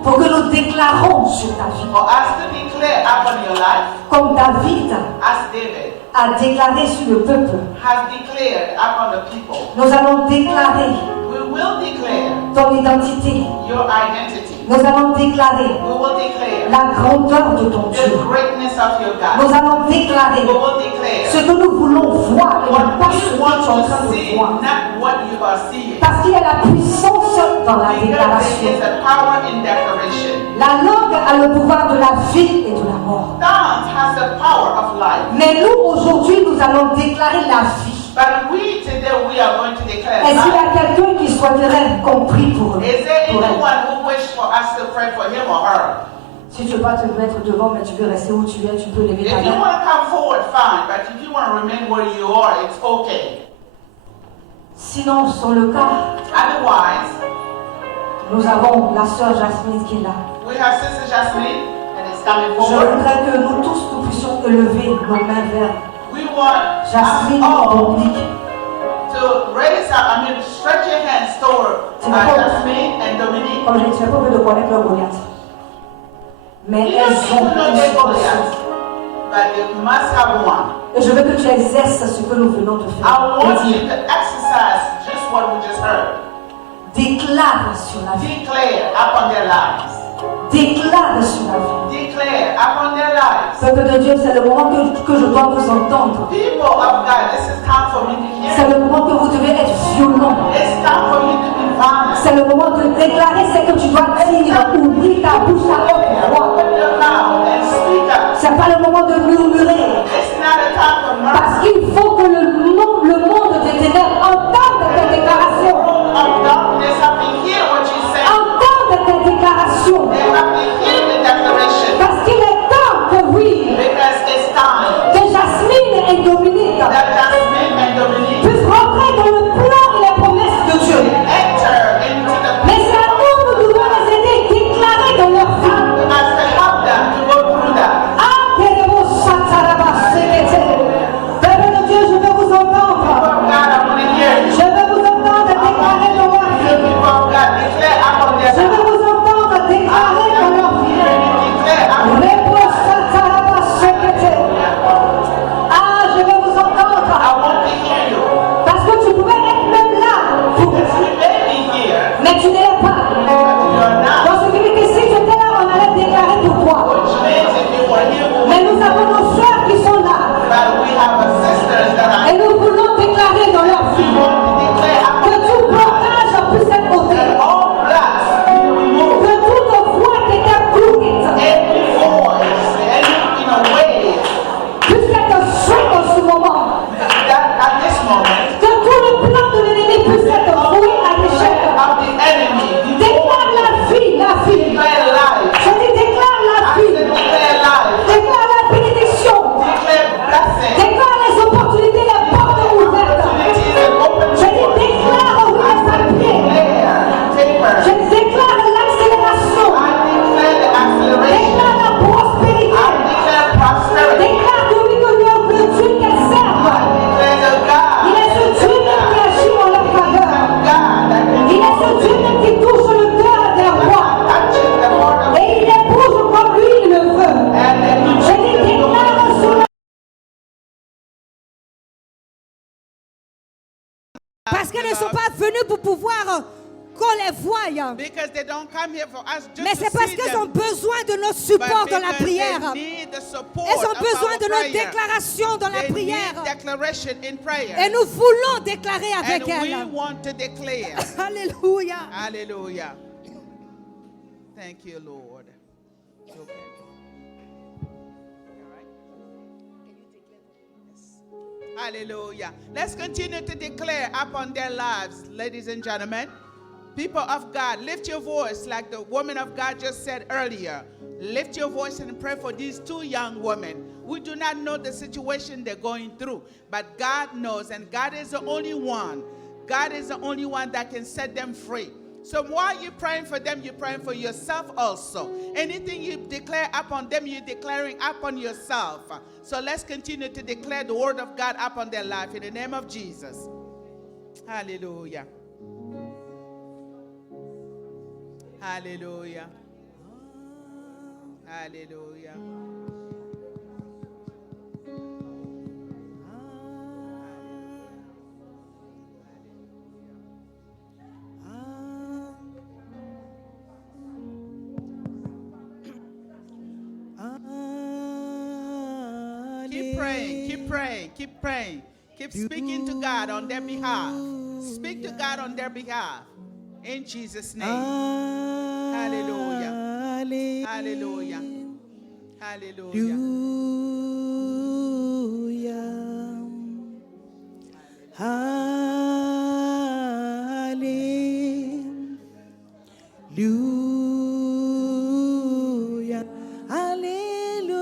pour que nous déclarons sur ta vie, for us to declare upon your life, comme David as David a déclaré sur le peuple, has declared upon the people, nous allons déclarer we will declare ton identité. your identity. Nous allons déclarer We will declare la grandeur de ton the Dieu. greatness of your God. Nous allons déclarer We will declare ce que nous voulons voir et non pas what ce que we tu es en train want to de see, voir. not what you are seeing. Parce qu'il y a la puissance dans la Because there déclaration. is a power in declaration. La langue a le pouvoir de la vie et de la mort. Tongue has the power of life. Mais nous, aujourd'hui, nous allons déclarer la vie. But we today we are going to declare Est-ce qu'il y life. a quelqu'un qui souhaiterait qu'on prie pour eux? Is there Pour elle? anyone who wishes for us to pray for him or her? Si tu veux pas te mettre devant, mais tu veux rester où tu es, tu peux lever ta If you main. want to come forward, fine. But if you want to remain where you are, it's okay. Sinon, sur le cas, Otherwise, nous avons la sœur Jasmine qui est là. we have Sister Jasmine and it's coming Je forward. voudrais que nous tous, nous puissions élever nos mains vers We want us Jasmine all Dominique. to raise up, stretch your hands toward Jasmine and Dominique. Comme je ne sais pas de connaître leur Goliath. Mais You elles don't ont need to know une their situation. Goliath, but you must have one. Et je veux que tu exerces ce que nous venons de I faire. want Et you dis, to exercise just what we just heard. déclare sur la vie. Declare upon their lives. Déclare sur la vie. Declare upon their lives. Peuple de Dieu, c'est le moment que je dois vous entendre. People of God, this is time for me to C'est hear. le moment que vous devez être violent. It's time for you to be violent. C'est le moment de déclarer ce que tu dois dire. Ouvrir ta bouche à haute voix. Open your mouth and speak up. C'est pas le moment de murmurer. It's not a time for murder. Parce qu'il faut que le monde des ténèbres entende tes déclarations. Of darkness have to hear what you say. Entende tes déclarations. They have to hear the declaration. Parce qu'il est temps que oui, Because it's time que Jasmine et Dominique that Jasmine and Dominique puissent rentrer dans le plan et les promesses de Dieu. enter into the Mais c'est à nous, nous devons les aider à déclarer dans leur vie. We must help them to go through that. Peuple de Dieu, je veux vous entendre. People of God, I want to hear you. Je veux vous entendre déclarer dans leur vie. People of God, declare upon their Je veux lives. vous entendre déclarer dans leur vie. Declare upon Ah, je veux vous I entendre. want to hear you. Parce que tu pouvais être même là, Because you may be here, mais tu n'es pas. but you're not. Donc, ce qui veut dire que si tu étais là, on allait déclarer pour toi. Which means if you were here, we Mais nous avons nos soeurs qui sont là. but we have a sisters that are Et nous voulons déclarer dans leur we vie want to declare que upon tout blocage puisse être ôté. all blacks be removed. Que toute voix qui était clouée Every voice, any way puisse être faite en ce moment. that at this moment Que tout le plan de l'ennemi puisse être voué à l'échec. of the enemy Déclare la vie, la vie. declare life. Je dis déclare la I vie. said declare life. Déclare la bénédiction. Declare blessing. Déclare les opportunités, les portes ouvertes. Opportunities and open Je dis doors. déclare oui à sa pied. Declare taper. Je déclare l'accélération. I declare the acceleration. Déclare la prospérité. I declare prosperity. Déclare que oui que le Dieu qu'elle I serve. declare the God. Il est ce Dieu même qui agit en leur faveur. God that can Il est ce Dieu même qui touche le cœur des rois. touches the heart of Et il les bouge comme lui il le veut. and then you Je dis déclare sur la... Parce qu'elles ne sont pas venues pour pouvoir qu'on les voie. Because they don't come here for us just Mais to c'est parce see qu'ils ont them, besoin de notre support but dans la because prière. they need the support Ils ont of besoin our de notre prayer. déclaration dans la They prière. need declaration in prayer. Et nous voulons déclarer And avec we elle. want to declare. Alléluia. Hallelujah. Thank you, Lord. Okay. All right. Yes. Hallelujah. Let's continue to declare upon their lives, ladies and gentlemen. People of God, lift your voice like the woman of God just said earlier. Lift your voice and pray for these two young women. We do not know the situation they're going through, but God knows, and God is the only one. God is the only one that can set them free. So while you're praying for them, you're praying for yourself also. Anything you declare upon them, you're declaring upon yourself. So let's continue to declare the word of God upon their life in the name of Jesus. Hallelujah. Hallelujah. Hallelujah. Keep praying, keep praying, keep praying. Keep speaking to God on their behalf. Speak to God on their behalf. In Jesus' name. Hallelujah. Hallelujah. Hallelujah. Hallelujah. Hallelujah. Hallelujah.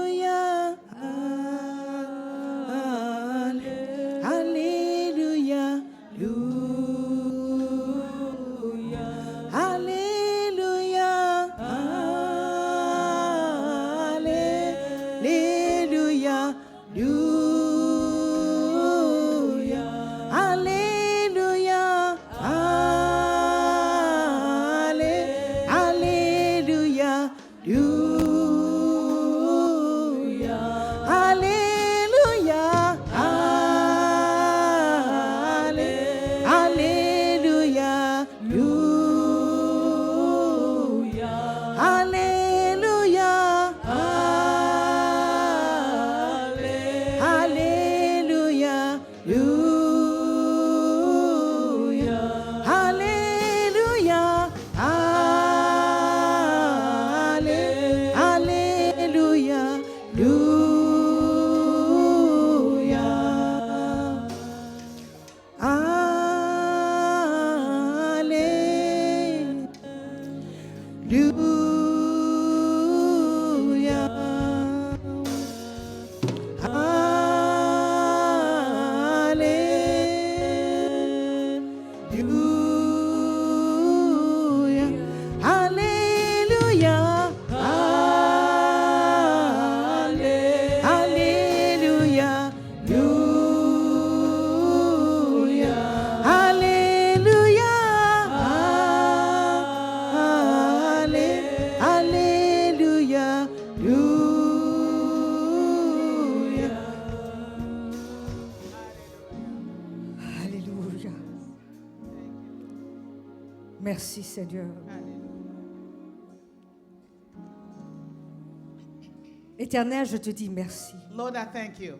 Hallelujah. Hallelujah. Hallelujah. Merci Seigneur. Éternel, je te dis merci Lord, I thank you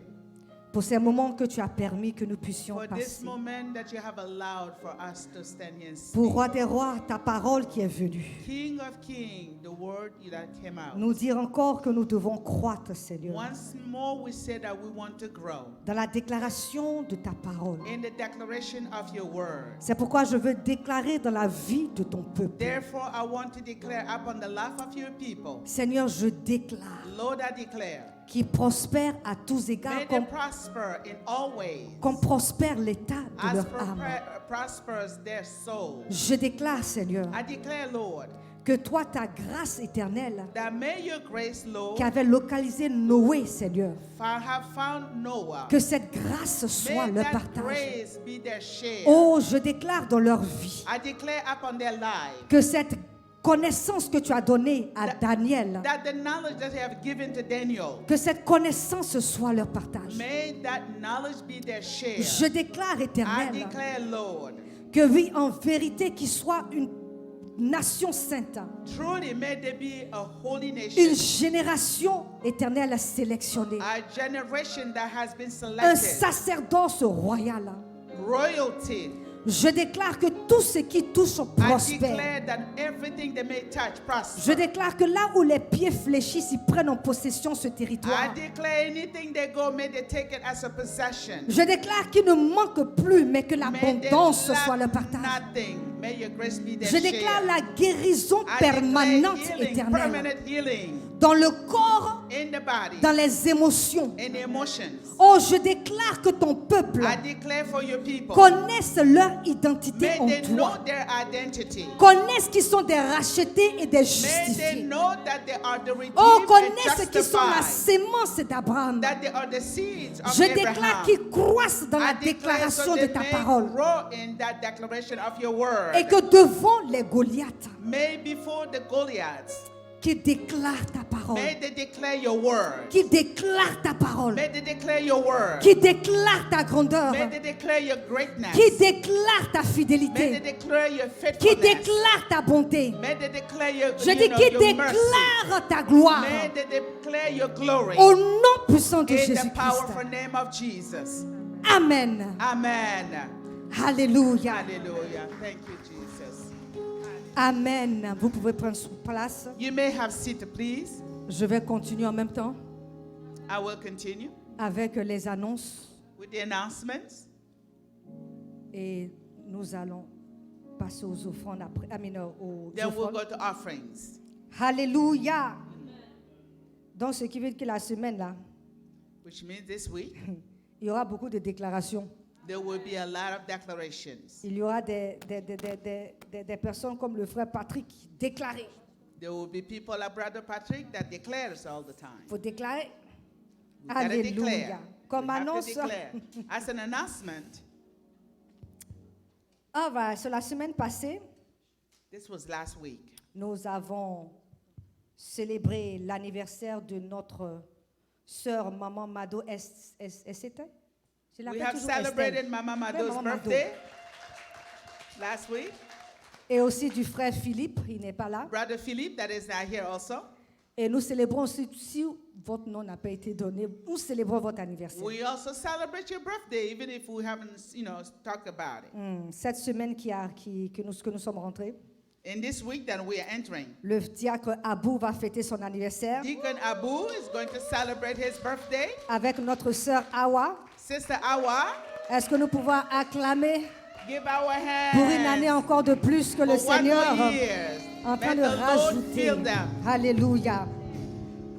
pour ces moments que tu as permis que nous puissions for this passer. moment that you have allowed for us to stand here and speak. Pour Roi des Rois, ta parole qui est venue. King of Kings, the word that came out. Nous dire encore que nous devons croître, Seigneur, Once more we say that we want to grow dans la déclaration de ta parole. in the declaration of your word. C'est pourquoi je veux déclarer dans la vie de ton peuple. Therefore, I want to declare upon the life of your people. Seigneur, je déclare Lord, I declare, qu'ils prospèrent à tous égards, may they prosper in all ways comme prospère l'état de as leur âme. prospers their soul. Je déclare, Seigneur, I declare, Lord, que toi, ta grâce éternelle, that may your grace, Lord, qui avait localisé Noé, Seigneur, have found Noah. que cette grâce soit May le that partage. grace be their share. Oh, je déclare dans leur vie I declare upon their life que cette connaissance que tu as donnée à Daniel, that the knowledge that you have given to Daniel, que cette connaissance soit leur partage. may that knowledge be their share. Je déclare, I éternel, declare, Lord, que oui, en vérité, qu'il soit une nation sainte, Truly, may there be a holy une nation, génération éternelle sélectionnée, a generation that has been un selected, sacerdoce royal. royalty. Je déclare que tout ce qui touche I prospère. declare that everything they may touch Je prosper. déclare que là où les pieds fléchissent, ils prennent en possession ce I territoire. declare anything they go, may they take it as a possession. Je déclare qu'il ne manque plus, mais que May they l'abondance lack soit le partage. nothing. May your grace be their Je déclare share. la guérison I permanente declare healing, éternelle permanent healing dans le corps, in the body, dans les émotions. in the emotions. Oh, je déclare que ton peuple I declare for your people, connaisse leur identité may en they know toi. their identity. Connaissent qu'ils sont des rachetés et des May they justifiés. know that they are the redeemed Oh, and connaissent qu'ils sont la justified. sémence d'Abraham. That they are the seeds of Je déclare Abraham. qu'ils croissent dans la I declare déclaration so de they ta may parole. grow in that declaration of your word. Et que devant les Goliaths May before the Goliaths, qui déclarent ta parole, may they declare your word. qui déclarent ta parole, May they declare your word. qui déclarent ta grandeur, May they declare your greatness. qui déclarent ta May they fidélité, declare your qui faithfulness. déclarent ta bonté. May they declare your, Je dis qui your mercy. déclarent ta gloire May they declare your glory. au nom puissant de In the Jésus-Christ. powerful name of Jesus. Amen. Amen. Alléluia. Hallelujah. Thank you, Jesus. Amen. Vous pouvez prendre place. You may have seat, please. Je vais continuer en même temps I will continue avec les annonces with the announcements. et nous allons passer aux offrandes après. Aux Then we'll offrandes. go to offerings. Alléluia. Donc, ce qui veut dire que la semaine là, Which means this week, il y aura beaucoup de déclarations. there will be a lot of declarations. Il y aura des personnes comme le frère Patrick déclarer. There will be people like Brother Patrick that declares all the time. Il faut déclarer. We gotta Alléluia. declare. Comme We have to annonce. declare. As an announcement, Sur la semaine passée, this was last week. nous avons célébré l'anniversaire de notre sœur Maman Mado Estelle. Je We l'appelle have toujours celebrated Estelle. Mama Frère Mado's Maman Mado. birthday last week. Et aussi du frère Philippe, il n'est pas là. Brother Philippe, that is not here also. Et nous célébrons aussi, si votre nom n'a pas été donné, nous célébrons votre anniversaire. We also celebrate your birthday, even if we haven't, talked about it. Cette semaine que nous sommes rentrés, In this week that we are entering, le diacre Abou va fêter son anniversaire Deacon Abu is going to celebrate his birthday. avec notre sœur Awa. Sister Awa, Est-ce que nous pouvons acclamer give our hands pour une année encore de plus que le for one Seigneur more year. en train Let de the Lord rajouter? fill them. Alléluia.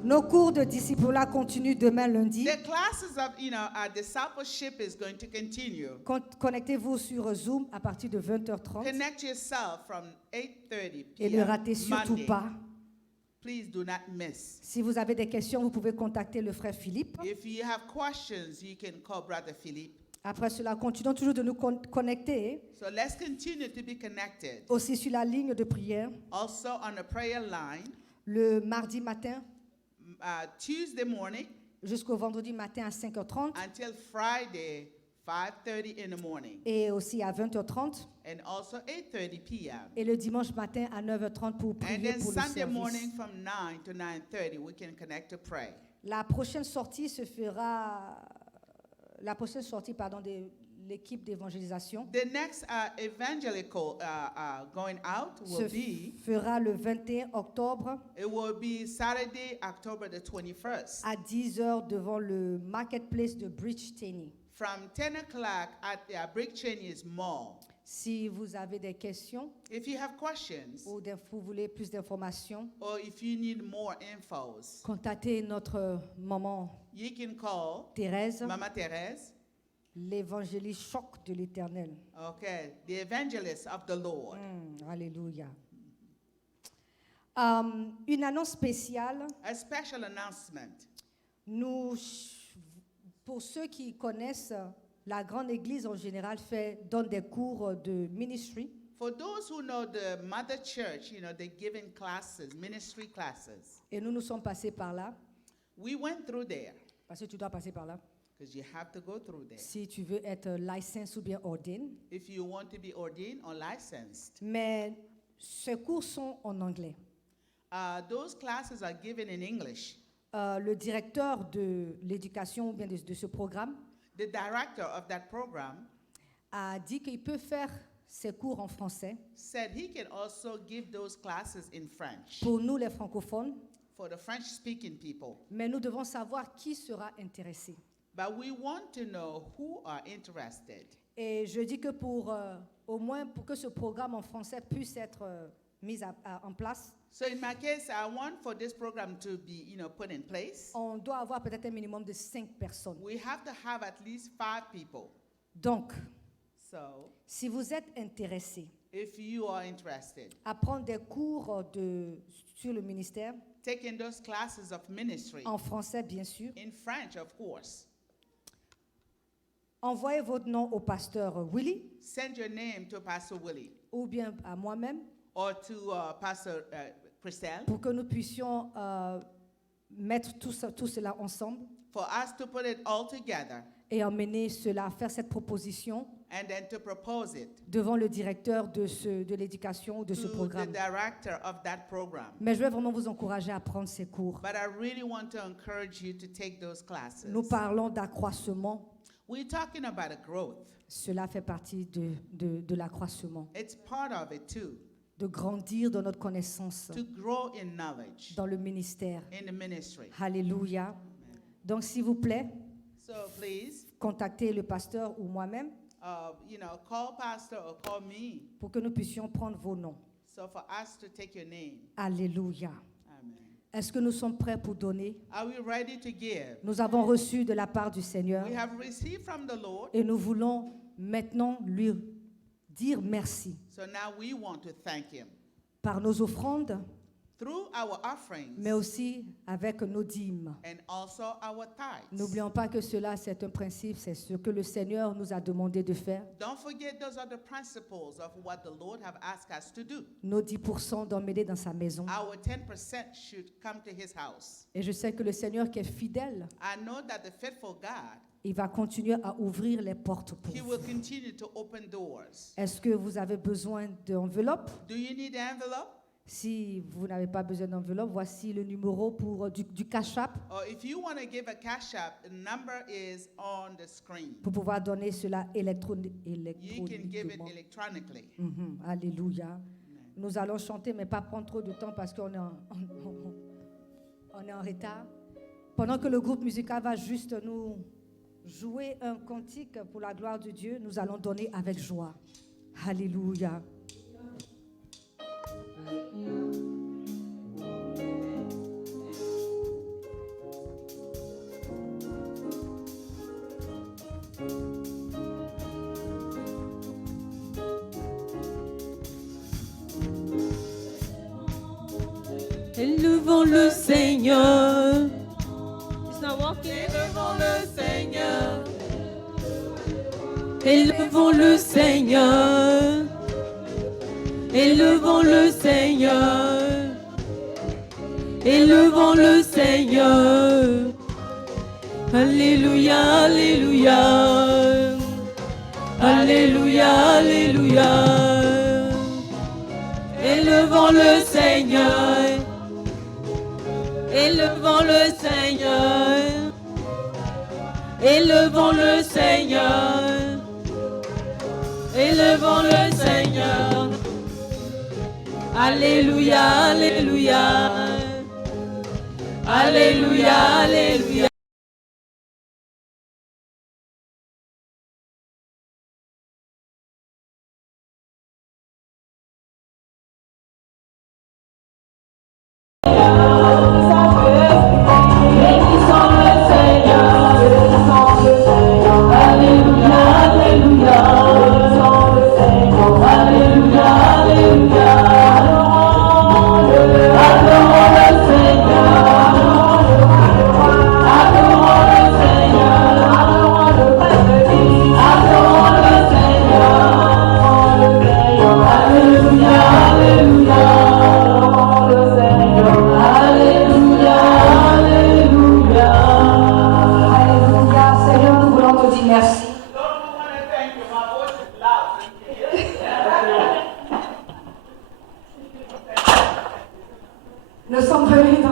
Nos cours de discipulat continuent demain lundi. The classes of, our discipleship is going to continue. Connectez-vous sur Zoom à partir de 20h30 Connect yourself from 8:30 et ne p.m. ratez surtout Monday. pas. Please do not miss. Si vous avez des questions, vous pouvez contacter le frère Philippe. If you have questions, you can call Brother Philippe. Après cela, continuons toujours de nous connecter So let's continue to be connected. aussi sur la ligne de prière Also on the prayer line, le mardi matin Tuesday morning jusqu'au vendredi matin à 5h30 until Friday, 5:30 in the morning, et aussi à 20h30 and also 8:30 p.m. et le dimanche matin à 9h30 pour And prier then pour le Sunday morning service. from 9 to 9:30, we can connect to pray. La prochaine sortie se fera de l'équipe d'évangélisation The next evangelical going out se will be, fera le 21 octobre it will be Saturday, October the 21st, à 10h devant le marketplace de Bridge Cheney. from 10 o'clock at the Brick Cheney's Mall. Si vous avez des questions If you have questions, ou vous voulez plus d'informations, or if you need more infos, contactez notre maman you can call Thérèse, Mama Therese, l'évangéliste choc de l'Éternel. okay, the evangelist of the Lord. Alléluia. Une annonce spéciale. A special announcement. Pour ceux qui connaissent, la grande église en général donne des cours de ministry. For those who know the mother church, they're giving classes, ministry classes. Et nous sommes passés par là, We went through there, parce que tu dois passer par là, because you have to go through there. si tu veux être licensed ou bien ordained. If you want to be ordained or licensed. Mais Ces cours sont en anglais. Those classes are given in English. Le directeur de l'éducation ou bien de ce programme The director of that program a dit qu'il peut faire ces cours en français said he can also give those classes in French pour nous les francophones, for the French-speaking people. mais nous devons savoir qui sera intéressé. But we want to know who are interested. Et je dis que au moins pour que ce programme en français puisse être mis en place, So in my case, I want for this program to be, put in place. on doit avoir peut-être un minimum de 5 personnes. We have to have at least 5 people. Donc, So si vous êtes intéressé if you are interested, à prendre des cours sur le ministère, taking those classes of ministry en français bien sûr, in French, of course, envoyez votre nom au pasteur Willy send your name to Pastor Willie ou bien à moi-même or to Pastor Christelle pour que nous puissions mettre tout cela ensemble for us to put it all together et emmener cela, faire cette proposition and then to propose it devant le directeur de l'éducation ou de ce to the programme. director of that program. Mais je vais vraiment vous encourager à prendre ces cours. But I really want to encourage you to take those classes. Nous parlons d'accroissement. We're talking about a growth. Cela fait partie de l'accroissement. It's part of it too, De grandir dans notre connaissance to grow in knowledge dans le ministère. in the ministry. Alléluia. Donc, s'il vous plaît, So please, contactez le pasteur ou moi-même call Pastor or call me pour que nous puissions prendre vos noms. so for us to take your name. Alléluia. Amen. Est-ce que nous sommes prêts pour donner? Are we ready to give? Nous avons reçu de la part du Seigneur We have received from the Lord, et nous voulons maintenant lui dire merci so now we want to thank Him. par nos offrandes, Through our offerings mais aussi avec nos dîmes. and also our tithes. N'oublions pas que cela, c'est un principe, c'est ce que le Seigneur nous a demandé de faire. Don't forget those are the principles of what the Lord have asked us to do. Nos 10% d'emmener dans sa maison. Our 10% should come to His house. Et je sais que le Seigneur qui est fidèle, I know that the faithful God, il va continuer à ouvrir les portes pour He vous. will continue to open doors. Est-ce que vous avez besoin d'enveloppe? Do you need an envelope? Si vous n'avez pas besoin d'enveloppe, voici le numéro pour du Cash App Or if you want to give a cash app, the number is on the screen. pour pouvoir donner cela You can give it électroniquement. electronically. Alléluia. Nous allons chanter, mais pas prendre trop de temps parce qu'on est on est en retard. Pendant que le groupe musical va juste nous jouer un cantique pour la gloire de Dieu, nous allons donner avec joie. Alléluia. Élevons le Seigneur. Élevons le Seigneur. Élevons le Seigneur. Élevons le Seigneur. Élevons le Seigneur. Alléluia, alléluia. Alléluia, alléluia. Élevons le Seigneur. Élevons le Seigneur. Élevons le Seigneur. Élevons le Seigneur. Alléluia, alléluia. Alléluia, alléluia. Alléluia,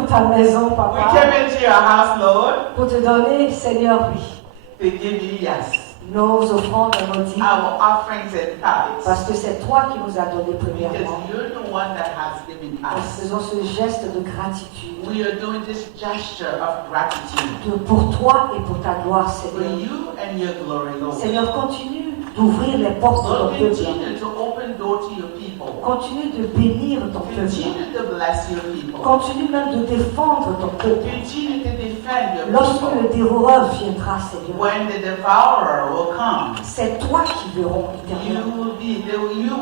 ta maison, We papa, came into your house, Lord, pour te donner, Seigneur, oui, to give you yes, nos offrandes et nos dîmes, our offerings and tithes. parce que c'est toi qui nous as donné Because premièrement. you're the one that has given Nous us. faisons ce geste de gratitude We are doing this gesture of gratitude pour toi et pour ta gloire, for Seigneur. you and your glory, Lord. Seigneur, continue d'ouvrir les portes de ton Lord, peuple. continue to open door to your people. Continue de bénir ton peuple. Continue to bless your people. Continue même de défendre ton peuple. Continue to defend your Lorsque people. le dévoreur viendra, Seigneur, When the devourer will come, c'est toi qui verrons you éternellement.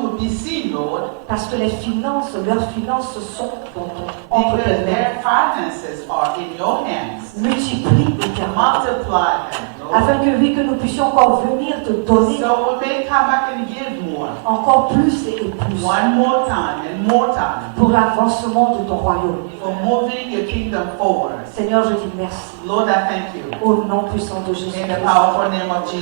will be seen, Lord, Parce que leurs finances sont dans ton entre because tes mains. their finances are in your hands. Multiplie éternellement. Multiply them, Lord, Afin que oui, que nous puissions encore venir te donner so we may come back and give more. encore plus et plus One more time and more time pour l'avancement de ton royaume. for moving your kingdom forward. Seigneur, je dis merci. Lord, I thank you. Au nom puissant de Jésus. In the powerful name of Jesus.